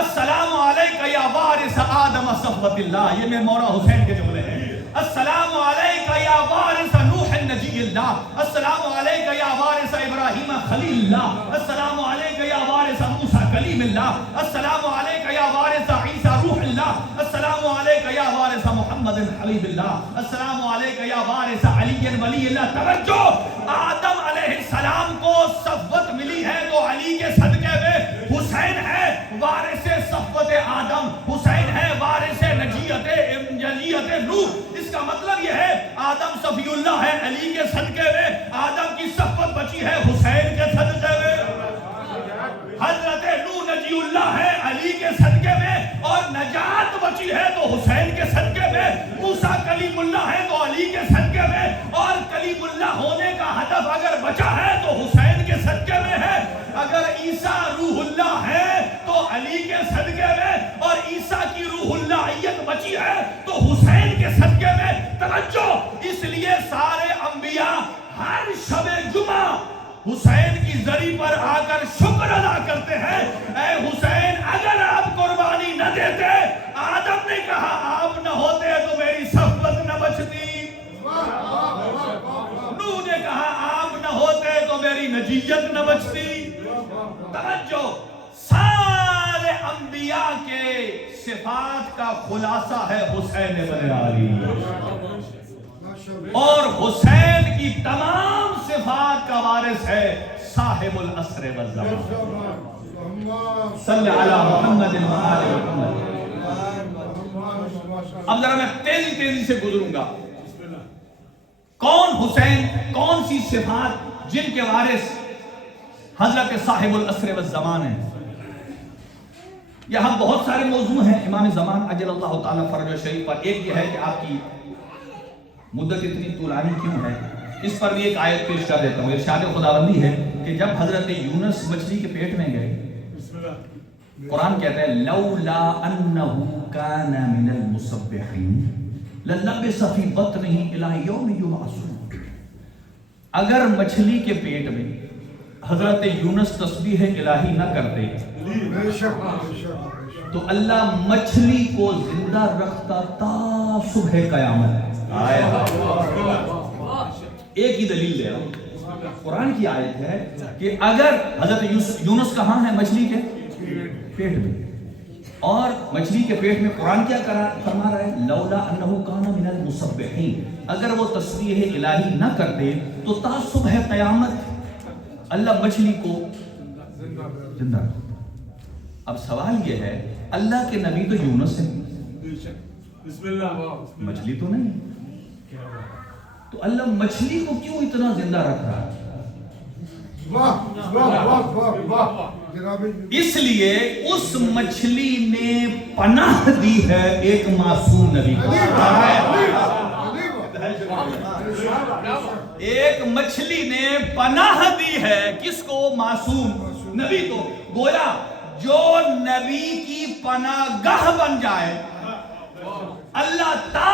السلام علیکہ یا وارث آدم صفوت اللہ، یہ میں مولا حسین کے جملے ہیں۔ السلام علیکہ یا وارث نوح نجی اللہ، السلام علیکہ یا وارث ابراہیم خلیل اللہ، السلام علیکہ یا وارث موسیٰ کلیم اللہ، السلام علیکہ یا وارث عیسیٰ روح اللہ، السلام علیکہ یا وارث محمد حبیب اللہ، السلام علیکہ یا وارث علی ولی اللہ۔ توجہ، آدم علیہ السلام کو صفوت ملی ہے تو علی کے صدقے میں حسین ہے وارث صفوت آدم، حسین ہے وارث نجیت نوح۔ اس کا مطلب یہ ہے آدم صفی اللہ ہے علی کے صدقے میں، آدم کی صفوت بچی ہے حسین کے صدقے میں۔ حضرت نوح نجی اللہ ہے علی کے صدقے میں اور نجات بچی ہے تو حسین کے صدقے میں۔ موسیٰ کلیم اللہ ہے تو علی کے صدقے میں، اور کلیم اللہ ہونے کا ہدف اگر بچا ہے تو حسین کے صدقے میں ہے۔ اگر عیسیٰ روح اللہ ہے تو علی کے صدقے میں، اور عیسیٰ کی روح اللہیت بچی ہے تو حسین کے صدقے میں۔ توجہ، اس لیے سارے انبیاء ہر شب جمعہ حسین کی زری پر آ کر شکر ادا کرتے ہیں، اے حسین اگر آپ قربانی نہ دیتے، آدم نے کہا آپ نہ ہوتے تو میری صفوت نہ بچتی، نوح نے کہا آپ نہ ہوتے تو میری نجیت نہ بچتی۔ توجہ، سارے انبیاء کے صفات کا خلاصہ ہے حسین بن علی، اور حسین کی تمام صفات کا وارث ہے صاحب العصر والزمان۔ صلی اللہ محمد و آل محمد۔ اب ذرا میں تیزی سے گزروں گا۔ کون حسین، کون سی صفات جن کے وارث حضرت صاحب العصر والزمان ہیں؟ یہاں بہت سارے موضوع ہیں امام زمان اجل اللہ تعالیٰ فرج شریف پر۔ ایک یہ ہے کہ آپ کی مدت اتنی طولانی کیوں ہے، اس پر بھی ایک آیت پیش کر دیتا ہوں۔ ارشاد خداوندی ہے کہ جب حضرت یونس مچھلی کے پیٹ میں گئے، قرآن کہتا ہے لولا انہ کان من المسبحین للبث فی بطنہ الی یوم یبعثون۔ اگر مچھلی کے پیٹ میں حضرت یونس تسبیح الہی نہ کرتے تو اللہ مچھلی کو زندہ رکھتا تا صبح قیامت۔ ایک ہی دلیل لے رہا ہوں، قرآن کی آیت ہے کہ اگر حضرت یونس کہاں ہے؟ مچھلی کے پیٹ میں، اور مچھلی کے پیٹ میں قرآن کیا فرما رہا ہے؟ لولا انہ کان من المسبحین، اگر وہ تسبیح الہی نہ کرتے تو تا صبح قیامت اللہ مچھلی کو زندہ رکھتا۔ اب سوال یہ ہے، اللہ کے نبی تو یونس ہیں، مچھلی تو نہیں، تو اللہ مچھلی کو کیوں اتنا زندہ رکھ رہا ہے؟ اس لیے اس مچھلی نے پناہ دی ہے ایک معصوم نبی کو۔ ایک مچھلی نے پناہ دی ہے کس کو؟ معصوم نبی کو۔ گویا جو نبی کی پناہ گاہ بن جائے، اللہ تا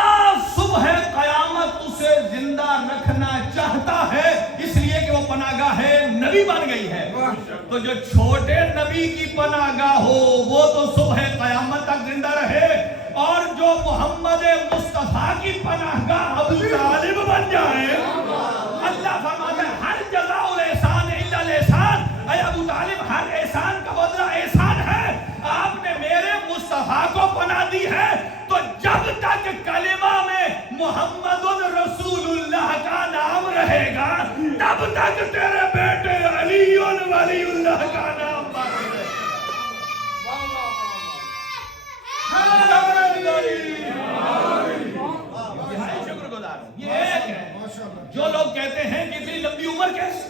صبح قیامت اسے زندہ رکھنا چاہتا ہے، اس لیے کہ وہ پناہ گاہ نبی بن گئی ہے۔ تو جو چھوٹے نبی کی پناہ گاہ ہو وہ تو صبح قیامت تک زندہ رہے، اور جو محمد مصطفیٰ کی پناہ گاہ ابو طالب بن جائے، اللہ فرماتا ہے ہر جزاء الاحسان الا الاحسان، اے ابو طالب ہر احسان کا بدلہ احسان ہے۔ آپ نے میرے مصطفیٰ کو پناہ دی ہے، تو جب تک کلمہ میں محمد جب تک تیرے بیٹے علی ولی اللہ کا نام باقی رہے. شکر گزار ہوں. یہ ایک ہے جو لوگ کہتے ہیں کہ اتنی لمبی عمر کیسے.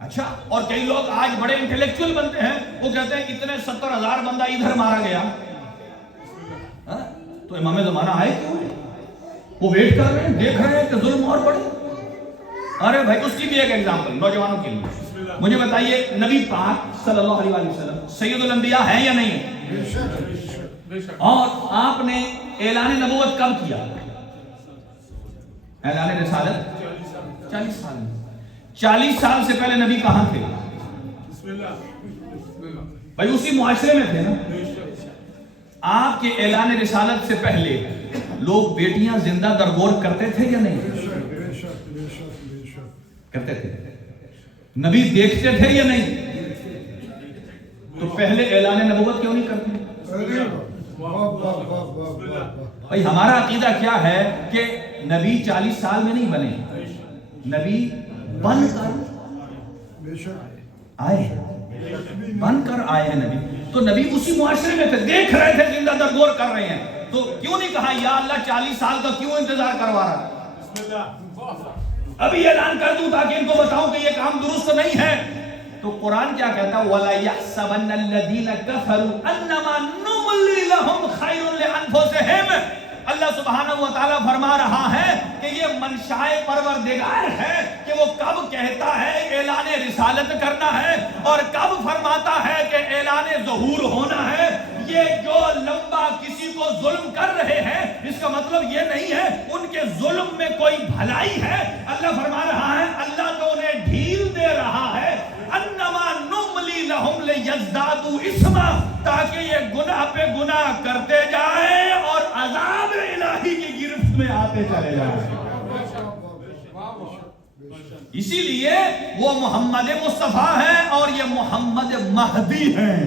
اچھا، اور کئی لوگ آج بڑے انٹیلیکچوئل بنتے ہیں، وہ کہتے ہیں اتنے 70,000 بندہ ادھر مارا گیا. تو امام زمانہ آئے کیوں؟ وہ ویٹ کر رہے ہیں، دیکھ رہے ہیں کہ ظلم اور بڑھے. ارے بھائی، اس کی بھی ایک ایگزامپل نوجوانوں کے لیے. مجھے بتائیے، نبی پاک صلی اللہ علیہ وسلم سید الانبیاء ہیں یا نہیں؟ اور آپ نے اعلان نبوت کب کیا؟ اعلان رسالت 40 سال میں. 40 سال سے پہلے نبی کہاں تھے؟ بھائی اسی معاشرے میں تھے نا. آپ کے اعلان رسالت سے پہلے لوگ بیٹیاں زندہ درگور کرتے تھے یا نہیں؟ کرتے تھے. نبی دیکھتے تھے یا نہیں؟ تو پہلے اعلان نبوت کیوں نہیں کرتے؟ بھائی ہمارا عقیدہ کیا ہے کہ نبی 40 سال میں نہیں بنے، نبی بن کر آئے، بن کر آئے ہیں نبی. تو نبی اسی معاشرے میں تھے، دیکھ رہے تھے زندہ درگور کر رہے ہیں. تو کیوں نہیں کہا یا اللہ 40 سال کا کیوں انتظار کروا رہا؟ ابھی اعلان کر دوں تاکہ ان کو بتاؤں کہ یہ کام درست نہیں ہے. تو قرآن کیا کہتا ہے؟ وَلَا يَحْسَبَنَّ الَّذِينَ كَفَرُوا أَنَّمَا نُمْلِي لَهُمْ خَيْرٌ لِأَنفُسِهِمْ. اللہ سبحانہ و تعالیٰ فرما رہا ہے کہ یہ منشائے پروردگار ہے کہ وہ کب کہتا ہے اعلان رسالت کرنا ہے اور کب فرماتا ہے کہ اعلان ظہور ہونا ہے. یہ جو لمبا کسی کو ظلم کر رہے ہیں، اس کا مطلب یہ نہیں ہے ان کے ظلم میں کوئی بھلائی ہے. اللہ فرما رہا ہے اللہ تو انہیں ڈھیل دے رہا ہے. انما نملی لہم لیزدادوا اثما، تاکہ یہ گناہ پہ گناہ کرتے جائیں اور عذاب الہی کی گرفت میں آتے چلے جائیں. اسی لیے وہ محمد مصطفیٰ ہیں اور یہ محمد مہدی ہیں.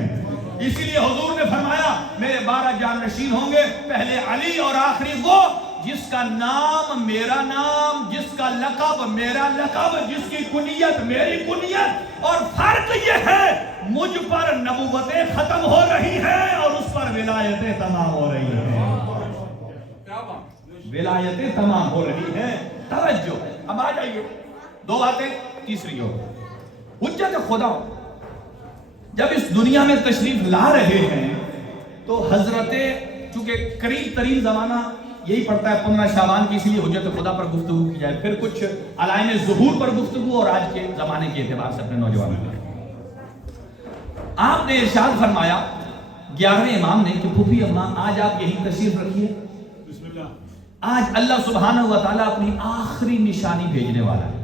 اسی لیے حضور نے فرمایا میرے 12 جانشین ہوں گے، پہلے علی اور آخری وہ جس کا نام میرا نام، جس کا لقب میرا لقب، جس کی کنیت میری کنیت. اور فرق یہ ہے مجھ پر نبوتیں ختم ہو رہی ہیں اور اس پر ولایتیں تمام ہو رہی ہیں. ولایتیں تمام ہو رہی ہیں. توجہ. اب آ جائیے 2 باتیں. تیسری ہو حجت خدا. جب اس دنیا میں تشریف لا رہے ہیں تو حضرت، چونکہ قریب ترین زمانہ یہی پڑتا ہے 15 شعبان کی، اسی لیے حجت خدا پر گفتگو کی جائے، پھر کچھ علائم ظہور پر گفتگو اور آج کے زمانے کے اعتبار سے اپنے نوجوانوں پر. آپ نے ارشاد فرمایا 11ویں امام نے کہ پھوپھی اماں آج آپ یہی تشریف رکھیے. آج اللہ سبحانہ و تعالیٰ اپنی آخری نشانی بھیجنے والا ہے.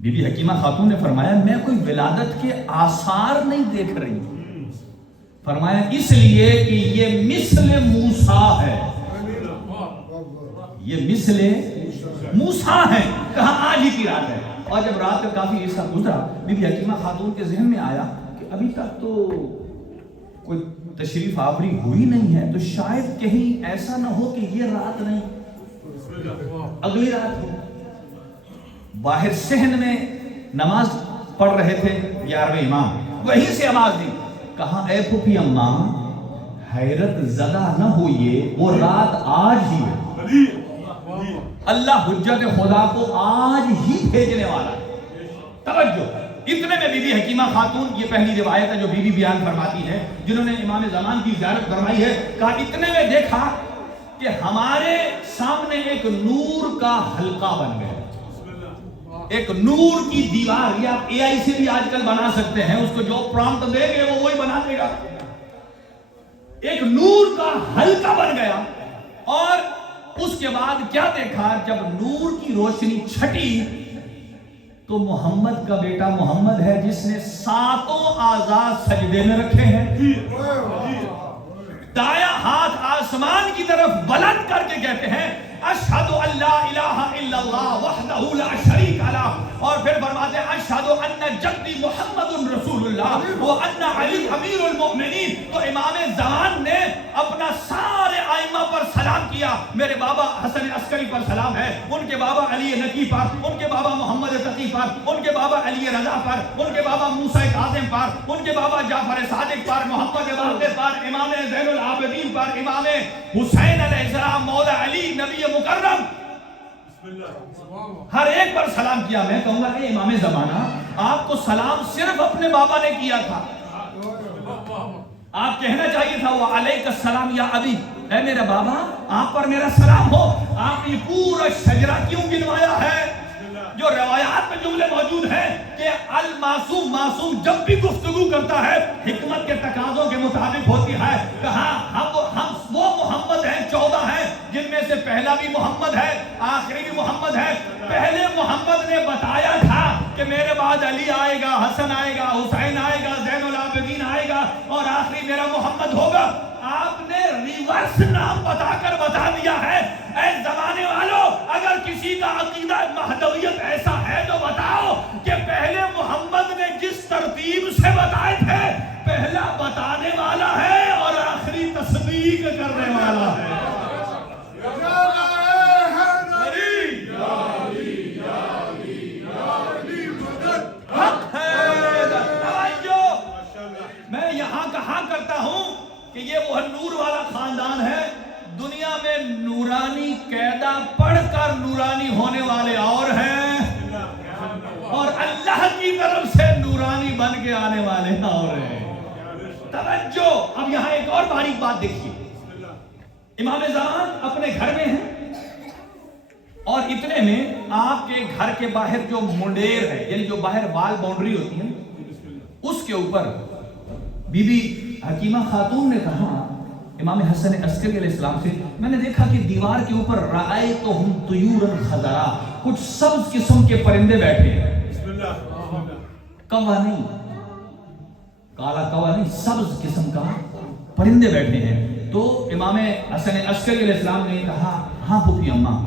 بی بی حکیمہ خاتون نے فرمایا میں کوئی ولادت کے آثار نہیں دیکھ رہی. فرمایا اس لیے کہ یہ مثل موسیٰ ہے. یہ مثل موسیٰ ہے. کہاں؟ آج ہی کی رات ہے. اور جب رات کا کافی عرصہ گزرا، بی بی حکیمہ خاتون کے ذہن میں آیا کہ ابھی تک تو کوئی تشریف آوری ہوئی نہیں ہے، تو شاید کہیں ایسا نہ ہو کہ یہ رات نہیں اگلی رات ہو. باہر صحن میں نماز پڑھ رہے تھے 11ویں امام، وہیں سے آواز دی. کہا اے پھوپھی اماں حیرت زدہ نہ ہوئیے، وہ رات آج ہی ہے. اللہ حجت خدا کو آج ہی بھیجنے والا ہے. توجہ. اتنے میں بی بی حکیمہ خاتون، یہ پہلی روایت ہے جو بی بی بیان فرماتی ہے جنہوں نے امام زمان کی زیارت فرمائی ہے، کہا اتنے میں دیکھا کہ ہمارے سامنے ایک نور کا حلقہ بن گیا. ایک نور کی دیوار، یہ آپ اے آئی سے بھی آج کل بنا سکتے ہیں، اس کو جو پرامپٹ دے گے وہ وہی بنا دے گا. ایک نور کا حلقہ بن گیا. اور اس کے بعد کیا دیکھا؟ جب نور کی روشنی چھٹی تو محمد کا بیٹا محمد ہے جس نے 7 اعضاء سجدے میں رکھے ہیں. دایاں ہاتھ آسمان کی طرف بلند کر کے کہتے ہیں اشہد ان لا الہ الا اللہ وحدہ لا شریک لہ، اور پھر فرماتے ہیں اشہد ان جدی محمد رسول اللہ وان علی امیر المؤمنین. تو امام زمان نے اپنا سارے ائمہ پر سلام کیا کیا میرے بابا حسن عسکری پر سلام ہے، ان کے بابا علی نقی پر، ان کے بابا محمد تقی پر، ان کے بابا علی رضا پر، ان کے بابا موسیٰ کاظم پر، ان کے بابا جعفر صادق پر، محمد باقر پر، امام زین العابدین پر، امام حسین علیہ السلام، مولا علی نبی مکرم، ہر ایک پر سلام کیا۔ میں کہوں گا اے امام زمانہ، آپ کو سلام صرف اپنے بابا نے کیا تھا، آپ کہنا چاہیے تھا وعلیک السلام یا ابی، اے میرے بابا آپ پر میرا سلام ہو۔ آپ نے پورا شجرہ کیوں گنوایا ہے؟ جو روایات میں جملے موجود ہیں کہ المعصوم، معصوم جب بھی گفتگو کرتا ہے حکمت کے تقاضوں کے مطابق ہوتی ہے۔ کہاں ہم وہ محمد ہیں 14 ہیں جن میں سے پہلا بھی محمد ہے، آخری بھی محمد ہے۔ پہلے محمد نے بتایا تھا کہ میرے بعد علی آئے گا، حسن آئے گا، حسین آئے گا، زین العابدین آئے گا اور آخری میرا محمد ہوگا۔ آپ نے ریورس نام بتا کر بتا دیا ہے۔ اے زمانے والوں، اگر کسی کا عقیدہ مہدویت ایسا ہے تو بتاؤ کہ پہلے محمد نے جس ترتیب سے بتائے تھے، پہلا بتانے والا ہے اور آخری تصدیق کرنے والا ہے۔ میں یہاں کہا کرتا ہوں کہ یہ وہ نور والا خاندان ہے، دنیا میں نورانی قاعدہ پڑھ کر نورانی ہونے والے اور ہیں، اور اللہ کی طرف سے نورانی بن کے آنے والے اور ہیں۔ توجہ، اب یہاں ایک اور باریک بات دیکھیے، امام زمان اپنے گھر میں ہیں اور اتنے میں آپ کے گھر کے باہر جو منڈیر ہے، یعنی جو باہر وال باؤنڈری ہوتی ہے، اس کے اوپر بی بی حکیمہ خاتون نے کہا امام حسن عسکری علیہ السلام سے، میں نے دیکھا کہ دیوار کے اوپر رأیتہم طیورا خضرا، کچھ سبز قسم کے پرندے بیٹھے ہیں، کوا نہیں، کالا کوا نہیں، سبز قسم کا پرندے بیٹھے ہیں۔ تو امام حسن عسکری علیہ السلام نے کہا ہاں پھوپھی اماں،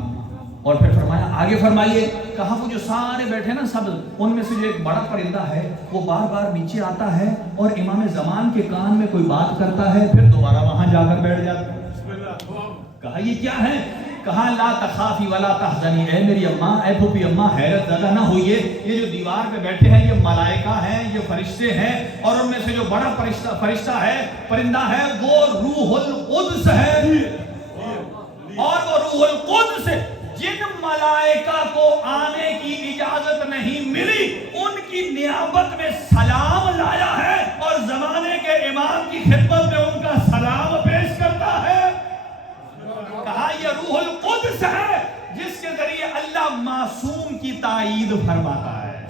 اور پھر فرمایا آگے فرمائیے۔ کہا وہ جو سارے بیٹھے نا سب، ان میں سے جو ایک بڑا پرندہ ہے وہ بار بار نیچے آتا ہے اور امام زمان کے کان میں کوئی بات کرتا ہے، پھر دوبارہ وہاں جا کر بیٹھ جاتا ہے۔ کہا یہ کیا ہے؟ کہا لا تخافی ولا تحزنی، اے میری اماں، اے پھوپھی اماں حیرت زدہ نہ ہوئیے، یہ جو دیوار پہ بیٹھے ہیں یہ ملائکہ ہیں، یہ فرشتے ہیں، اور ان میں سے جو بڑا فرشتہ ہے، پرندہ ہے، وہ روح القدس ہے، اور وہ روح القدس جن ملائکہ کو آنے کی اجازت نہیں ملی ان کی نیابت میں سلام لایا ہے، اور زمانے کے امام کی خدمت میں ان کا سلام پیش کرتا ہے۔ کہا یہ روح القدس ہے جس کے ذریعے اللہ معصوم کی تائید فرماتا ہے،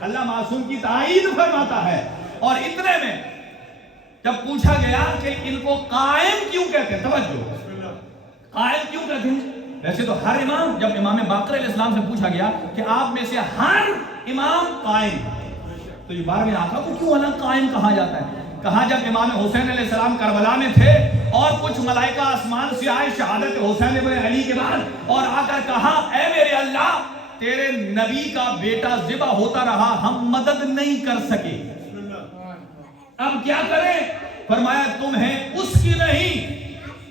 اللہ معصوم کی تائید فرماتا ہے۔ اور اتنے میں جب پوچھا گیا کہ ان کو قائم کیوں کہتے ہیں، توجہ، قائم کیوں کہتے ہیں؟ ویسے تو ہر امام، جب امام باقر علیہ السلام سے پوچھا گیا کہ آپ میں سے ہر امام قائم، تو یہ بار میں آقا کو کیوں الگ قائم کہا جاتا ہے؟ کہا جب امام حسین علیہ السلام کربلا میں تھے اور کچھ ملائکہ آسمان سے آئے شہادت حسین ابن علی کے بعد، اور آ کر کہا اے میرے اللہ، تیرے نبی کا بیٹا ذبح ہوتا رہا، ہم مدد نہیں کر سکے، اب کیا کریں؟ فرمایا تمہیں اس کی نہیں،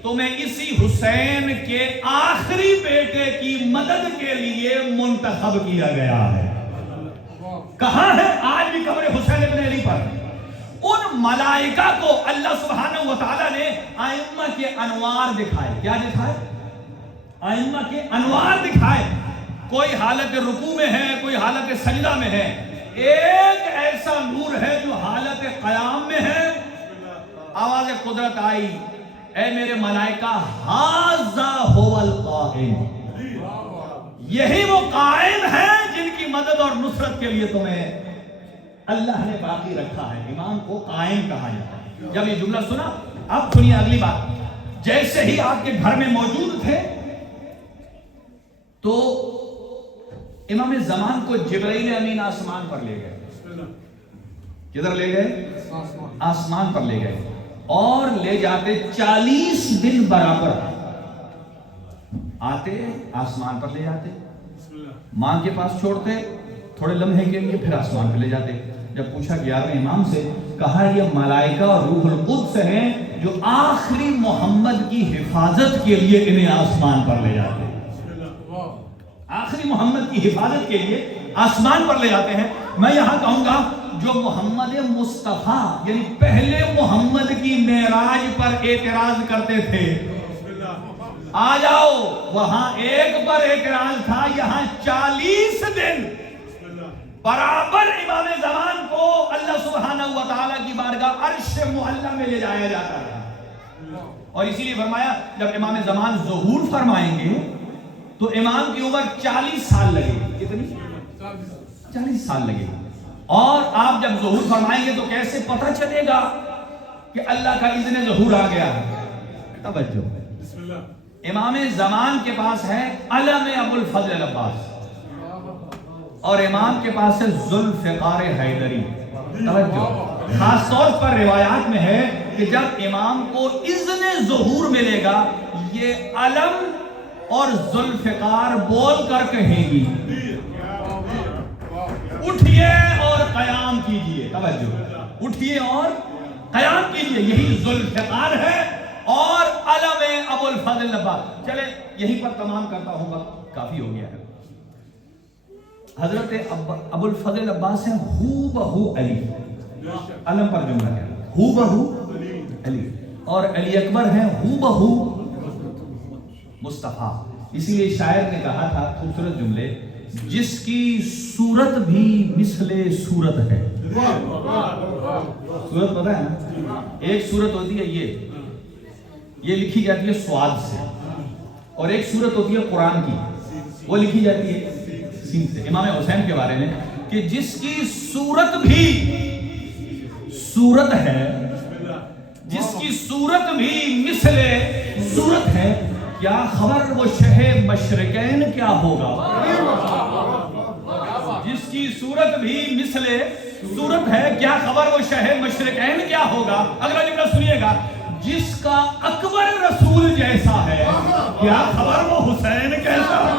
تمہیں اسی حسین کے آخری بیٹے کی مدد کے لیے منتخب کیا گیا ہے۔ کہاں ہے؟ آج بھی قبر حسین ابن علی پر۔ ان ملائکہ کو اللہ سبحانہ وتعالی نے ائمہ کے انوار دکھائے۔ کیا دکھائے؟ ائمہ کے انوار دکھائے۔ کوئی حالت رکوع میں ہے، کوئی حالت سجدہ میں ہے، ایک ایسا نور ہے جو حالت قیام میں ہے۔ آواز قدرت آئی، اے میرے ملائکہ، ھذا ھو القائم، یہی وہ قائم ہے جن کی مدد اور نصرت کے لیے تمہیں اللہ نے باقی رکھا ہے۔ امام کو قائم کہا جاتا ہے۔ جب یہ جملہ سنا، اب سنیے اگلی بات۔ جیسے ہی آپ کے گھر میں موجود تھے تو امام زمان کو جبرائیل امین آسمان پر لے گئے۔ کدھر لے گئے؟ آسمان پر لے گئے، اور لے جاتے 40 دن برابر آتے، آسمان پر لے جاتے، ماں کے پاس چھوڑتے تھوڑے لمحے کے لیے، پھر آسمان پہ لے جاتے۔ جب پوچھا 11ویں امام سے، کہا یہ ملائکہ اور روح القدس ہیں جو آخری محمد کی حفاظت کے لیے انہیں آسمان پر لے جاتے ہیں، آخری محمد کی حفاظت کے لیے آسمان پر لے جاتے ہیں۔ میں یہاں کہوں گا جو محمد مصطفیٰ یعنی پہلے محمد کی معراج پر اعتراض کرتے تھے، آ جاؤ، وہاں ایک پر اعتراض تھا، یہاں 40 دن برابر امام زمان کو اللہ سبحانہ و تعالیٰ کی بارگاہ عرش معلیٰ میں لے جایا جاتا ہے۔ اور اسی لیے فرمایا جب امام زمان ظہور فرمائیں گے تو امام کی عمر 40 سال لگے گی۔ کتنی؟ 40 سال لگے گی۔ اور آپ جب ظہور فرمائیں گے تو کیسے پتہ چلے گا کہ اللہ کا اذن ظہور آ گیا ہے؟ توجہ، امام زمان کے پاس ہے علم ابو الفضل العباس، اور امام کے پاس ہے ذوالفقار حیدری۔ توجہ، خاص طور پر روایات میں ہے کہ جب امام کو اذن ظہور ملے گا یہ علم اور ذوالفقار بول کر کہیں گی اٹھیے اور قیام کیجئے۔ توجہ، اٹھیے اور قیام کیجئے، یہی ذوالفقار ہے اور علم ابو الفضل العباس۔ چلے یہیں پر تمام کرتا ہوں گا، کافی ہو گیا ہے۔ حضرت ابو الفضل عباس ہیں ہو بہو علی، علم پر جملہ ہے ہو بہو علی، اور علی اکبر ہیں ہو بہو مصطفیٰ۔ اسی لیے شاعر نے کہا تھا خوبصورت جملے، جس کی صورت بھی مثل صورت ہے۔ صورت پتہ ہے نا، ایک صورت ہوتی ہے یہ لکھی جاتی ہے سواد سے، اور ایک صورت ہوتی ہے قرآن کی، وہ لکھی جاتی ہے سین سے۔ امام حسین کے بارے میں کہ جس کی صورت بھی صورت ہے، جس کی صورت بھی مثل صورت ہے، کیا خبر وہ شہ مشرقین کیا ہوگا؟ جس کی صورت بھی مثل صورت ہے، کیا خبر وہ شہ مشرقین کیا ہوگا؟ اگلا جملہ سنیے گا، جس کا اکبر رسول جیسا ہے، کیا خبر وہ حسین کیسا ہے؟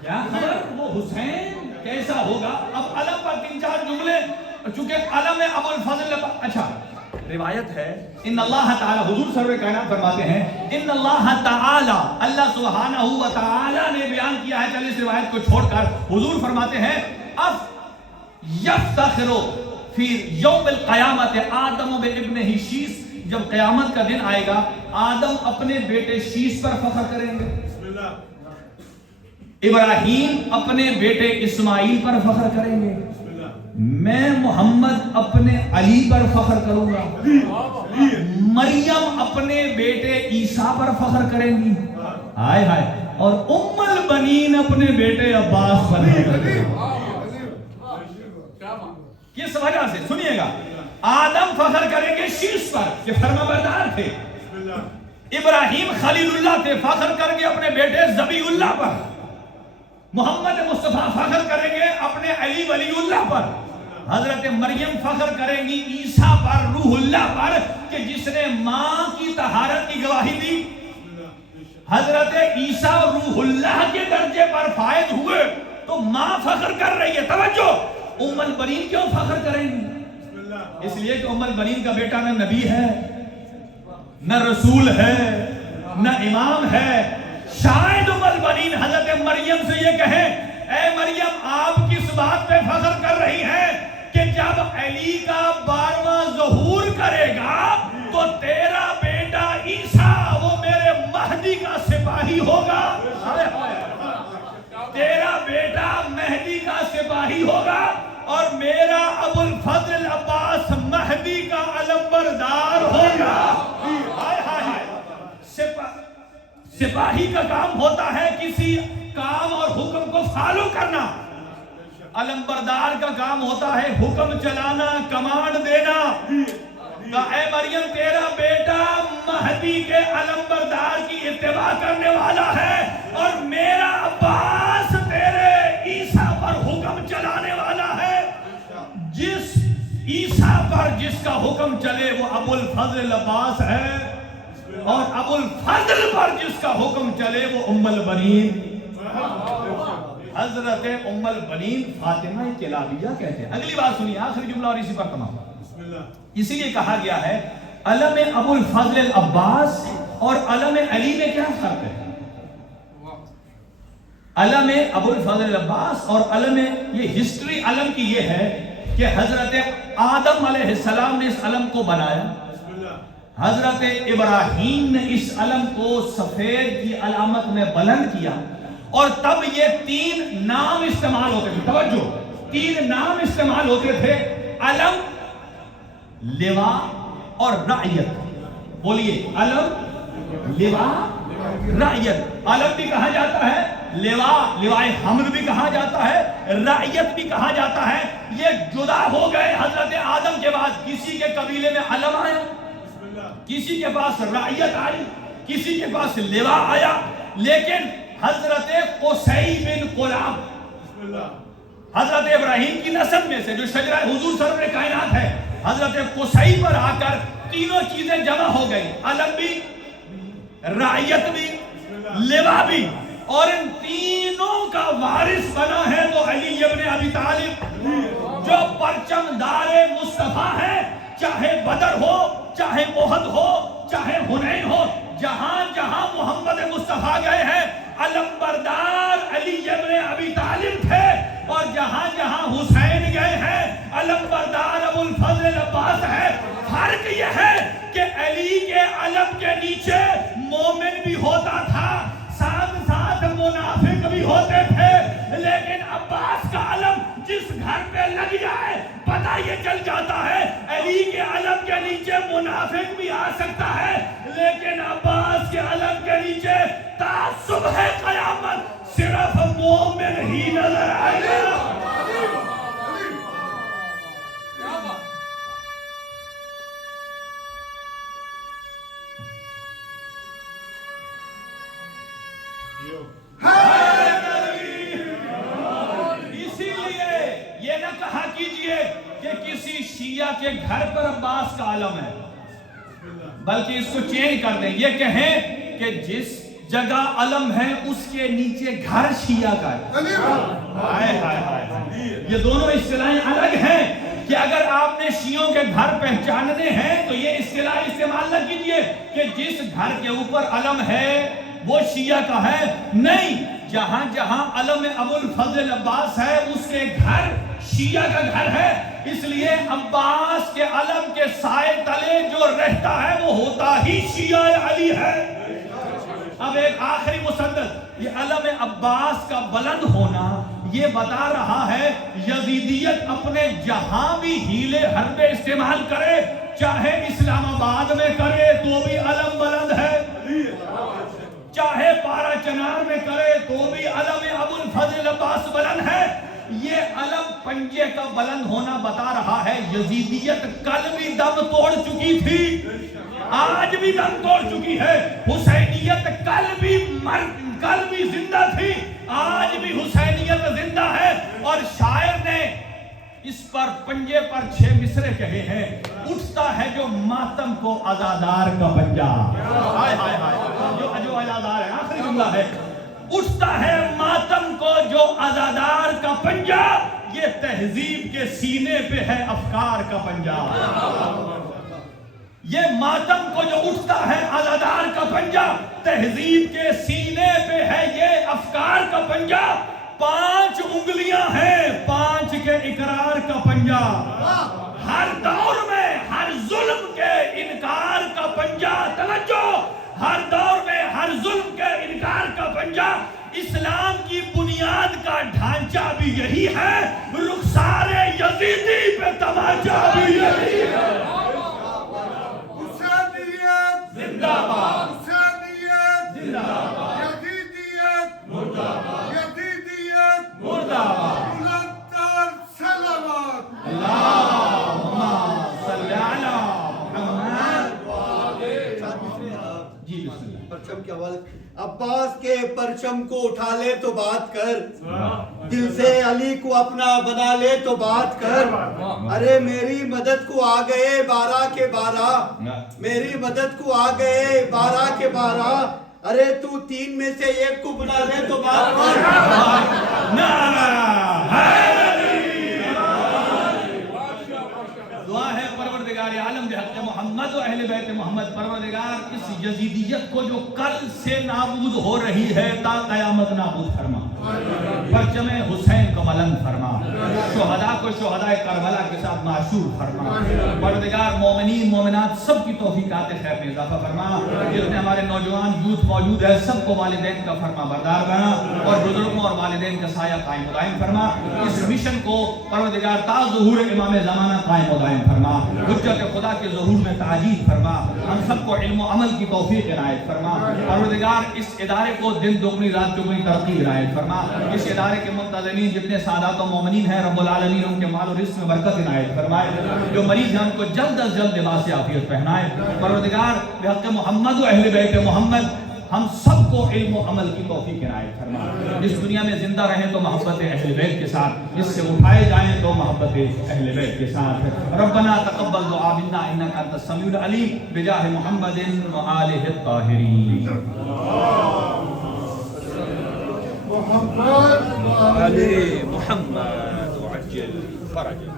کیا خبر وہ حسین کیسا ہوگا؟ اب علم پر 3-4 جملے، چونکہ علم ابو الفضل، اچھا روایت ہے ان اللہ تعالی، حضور سرور کائنات فرماتے ہیں ان اللہ تعالی، اللہ سبحانہ و تعالی نے بیان کیا ہے، چلیے اس روایت کو چھوڑ کر حضور فرماتے ہیں اف یفتخر فی یوم القیامت آدم بابنہ شیس، جب قیامت کا دن آئے گا آدم اپنے بیٹے شیس پر فخر کریں گے، ابراہیم اپنے بیٹے اسماعیل پر فخر کریں گے، میں محمد اپنے علی پر فخر کروں گا، مریم اپنے بیٹے عیسیٰ پر فخر کریں گی، ہائے ہائے، اور ام البنین اپنے بیٹے عباس پر فخر کریں گی۔ کس وجہ سے؟ سنیے گا، آدم فخر کریں گے شیش پر کہ فرما بردار تھے، ابراہیم خلیل اللہ تھے، فخر کریں گے اپنے بیٹے ذبیح اللہ پر، محمد مصطفیٰ فخر کریں گے اپنے علی ولی اللہ پر، حضرت مریم فخر کریں گی عیسیٰ پر، روح اللہ پر، کہ جس نے ماں کی طہارت کی گواہی دی۔ حضرت عیسیٰ روح اللہ کے درجے پر فائز ہوئے تو ماں فخر کر رہی ہے۔ توجہ، ام البنین کیوں فخر کریں گی؟ اس لیے کہ ام البنین کا بیٹا نہ نبی ہے، نہ رسول ہے، نہ امام ہے۔ شاید ام البنین حضرت مریم سے یہ کہیں، اے مریم آپ کس بات پہ فخر کر رہی ہیں کہ جب علی کا 12واں ظہور کرے گا تو تیرا بیٹا عیسیٰ وہ میرے مہدی کا سپاہی ہوگا، تیرا بیٹا مہدی کا سپاہی ہوگا، اور میرا ابو الفضل عباس مہدی کا علمبردار ہوگا۔ ہائے ہائے ہائے، سپاہی کا کام ہوتا ہے کسی کام اور حکم کو فالو کرنا، علمبردار کا کام ہوتا ہے حکم چلانا، کمانڈ دینا۔ اے مریم تیرا بیٹا مہدی کے علمبردار کی اتباع کرنے والا ہے، اور میرا عباس تیرے عیسیٰ پر حکم چلانے والا ہے۔ جس عیسیٰ پر جس کا حکم چلے وہ ابو الفضل عباس ہے، اور ابو الفضل پر جس کا حکم چلے وہ ام البنین۔ حضرت ام البنین فاطمہ کلابیہ کہتے ہیں. اگلی بات سنیے، آخری جملہ اور اسی پر تمام. اسی لیے کہا گیا ہے علم ابو الفضل العباس اور علم علی میں کیا فرق ہے؟ علم ابو الفضل العباس اور علم، یہ ہسٹری علم کی یہ ہے کہ حضرت آدم علیہ السلام نے اس علم کو بنایا، حضرت ابراہیم نے اس علم کو سفید کی علامت میں بلند کیا، اور تب یہ 3 نام استعمال ہوتے تھے. توجہ، 3 نام استعمال ہوتے تھے، علم، لواء اور رعیت. بولیے، علم، لواء، رعیت. علم بھی کہا جاتا ہے، لواء حمد بھی کہا جاتا ہے، رعیت بھی کہا جاتا ہے. یہ جدا ہو گئے حضرت آدم کے بعد. کسی کے قبیلے میں علم آیا، کسی کے پاس رعیت آئی، کسی کے پاس لواء آیا. لیکن حضرت قصی بن قلاب حضرت ابراہیم کی نسل میں سے، جو شجرہ حضور سرور کائنات ہے، حضرت قصی پر آ کر تینوں چیزیں جمع ہو گئی، علم بھی، رعیت بھی، لواء بھی. اور ان تینوں کا وارث بنا ہے تو علی ابن ابی طالب، جو پرچم دار مصطفیٰ ہے. چاہے بدر ہو، چاہے احد ہو، چاہے حنین ہو، جہاں جہاں محمد مصطفیٰ گئے ہیں علم بردار علی ابن ابی طالب تھے، اور جہاں جہاں حسین گئے ہیں علم بردار ابو الفضل العباس ہے. فرق یہ ہے کہ علی کے علم کے نیچے مومن بھی ہوتا تھا، ساتھ ساتھ منافق بھی ہوتے تھے. لیکن عباس کا علم جس گھر پہ لگ جائے پتہ یہ چل جاتا ہے علی کے علم کے نیچے منافق بھی آ سکتا ہے، لیکن عباس کے علم کے نیچے تا صبح قیامت صرف مومن ہی نظر آئے گا. اسی لیے یہ نہ کہا کیجئے کہ کسی شیعہ کے گھر پر عباس کا علم ہے، بلکہ اس کو چینج کر دیں، یہ کہیں کہ جس جگہ علم ہے اس کے نیچے گھر شیعہ کا ہے. یہ دونوں اصطلاحیں الگ ہیں کہ اگر آپ نے شیعوں کے گھر پہچاننے ہیں تو یہ اصطلاح استعمال نہ کیجئے کہ جس گھر کے اوپر علم ہے وہ شیعہ کا ہے. نہیں، جہاں جہاں علم ابو الفضل العباس ہے اس کے گھر شیعہ کا گھر ہے. اس لیے عباس کے علم کے سائے تلے جو رہتا ہے وہ ہوتا ہی شیعہ علی ہے. اب ایک آخری مسدد، یہ علم عباس کا بلند ہونا یہ بتا رہا ہے یزیدیت اپنے جہاں بھی ہیلے حربے استعمال کرے، چاہے اسلام آباد میں کرے تو بھی علم بلند ہے، چاہے پارا چنار میں کرے تو بھی علم ابو الفضل العباس بلند ہے. یہ علم پنجے کا بلند ہونا بتا رہا ہے یزیدیت کل بھی دم توڑ چکی تھی، آج بھی دم توڑ چکی ہے. حسینیت کل بھی زندہ تھی، آج بھی حسینیت زندہ ہے. اور شاعر نے اس پر پنجے پر 6 مصرے کہے ہیں، اٹھتا ہے جو ماتم کو عزادار کا پنجہ. جو عزادار ہے، آخری جملہ ہے، اٹھتا ہے ماتم کو جو عزادار کا پنجہ، یہ تہذیب کے سینے پہ ہے افکار کا پنجہ. یہ ماتم کو جو اٹھتا ہے عزادار کا پنجہ، تہذیب کے سینے پہ ہے یہ افکار کا پنجہ. 5 انگلیاں ہیں 5 کے اقرار کا پنجہ، ہر دور میں ہر ظلم کے انکار کا پنجہ. توجہ، ہر دور میں ہر ظلم کے انکار کا پنجہ. اسلام کی بنیاد کا ڈھانچہ بھی یہی ہے، رخسار یزیدی پہ تماچا بھی یہی ہے. حسینیت زندہ باد، حسینیت زندہ باد، یزیدیت مردہ باد، یزیدیت مردہ باد. بلندتر صلوات. اللہم صلی علی محمد. جی بسم اللہ. پرچم کے حوالے، عباس کے پرچم کو اٹھا لے تو بات کر، دل سے علی کو اپنا بنا لے تو بات کر. ارے میری مدد کو آ گئے 12 کے 12، میری مدد کو آ گئے 12 کے 12. ارے تو 3 میں سے ایک کو بنا لے تو بات کر. دعا ہے پروردگار عالم بحق محمد و اہل بیت محمد، پروردگار اس یزیدیت کو جو کل سے نابود ہو رہی ہے تا قیامت نابود فرما، پرچم حسین کو بلند فرما، شہداء کو شہداء کربلا کے ساتھ معشور فرما، پروردگار مومنین مومنات سب کی توفیقات خیر میں اضافہ فرما، جتنے ہمارے نوجوان یوتھ موجود ہے سب کو والدین کا فرما بردار بنا اور بزرگوں اور والدین کا سایہ قائم و دائم فرما. اس مشن کو پروردگار تا ظہور امام زمانہ قائم و دائم فرما، حجت خدا کے ظہور میں تعجیل فرما، ہم سب کو علم و عمل کی توفیق عنایت فرما. پروردگار اس ادارے کو دن دگنی رات چگنی ترقی عنایت فرما. اس ادارے کے منتظمین جتنے سادات و مومنین ہیں رب العالمین ان کے مال و رزق میں برکت عنایت فرمائے. جو مریض ہیں ان کو جلد از جلد لباس عافیت پہنائے. پروردگار بحق محمد و اہل بیت محمد ہم سب کو علم و عمل کی توفیق عنایت فرما. جس دنیا میں زندہ رہیں تو محبت اہل بیت کے ساتھ، جس سے اٹھائے جائیں تو محبت اہل بیت کے ساتھ. ربنا تقبل دعا منا انک انت السمیع العلیم بجاہ محمد و آلہ الطاہرین. محمد آل محمد وعجل فرج.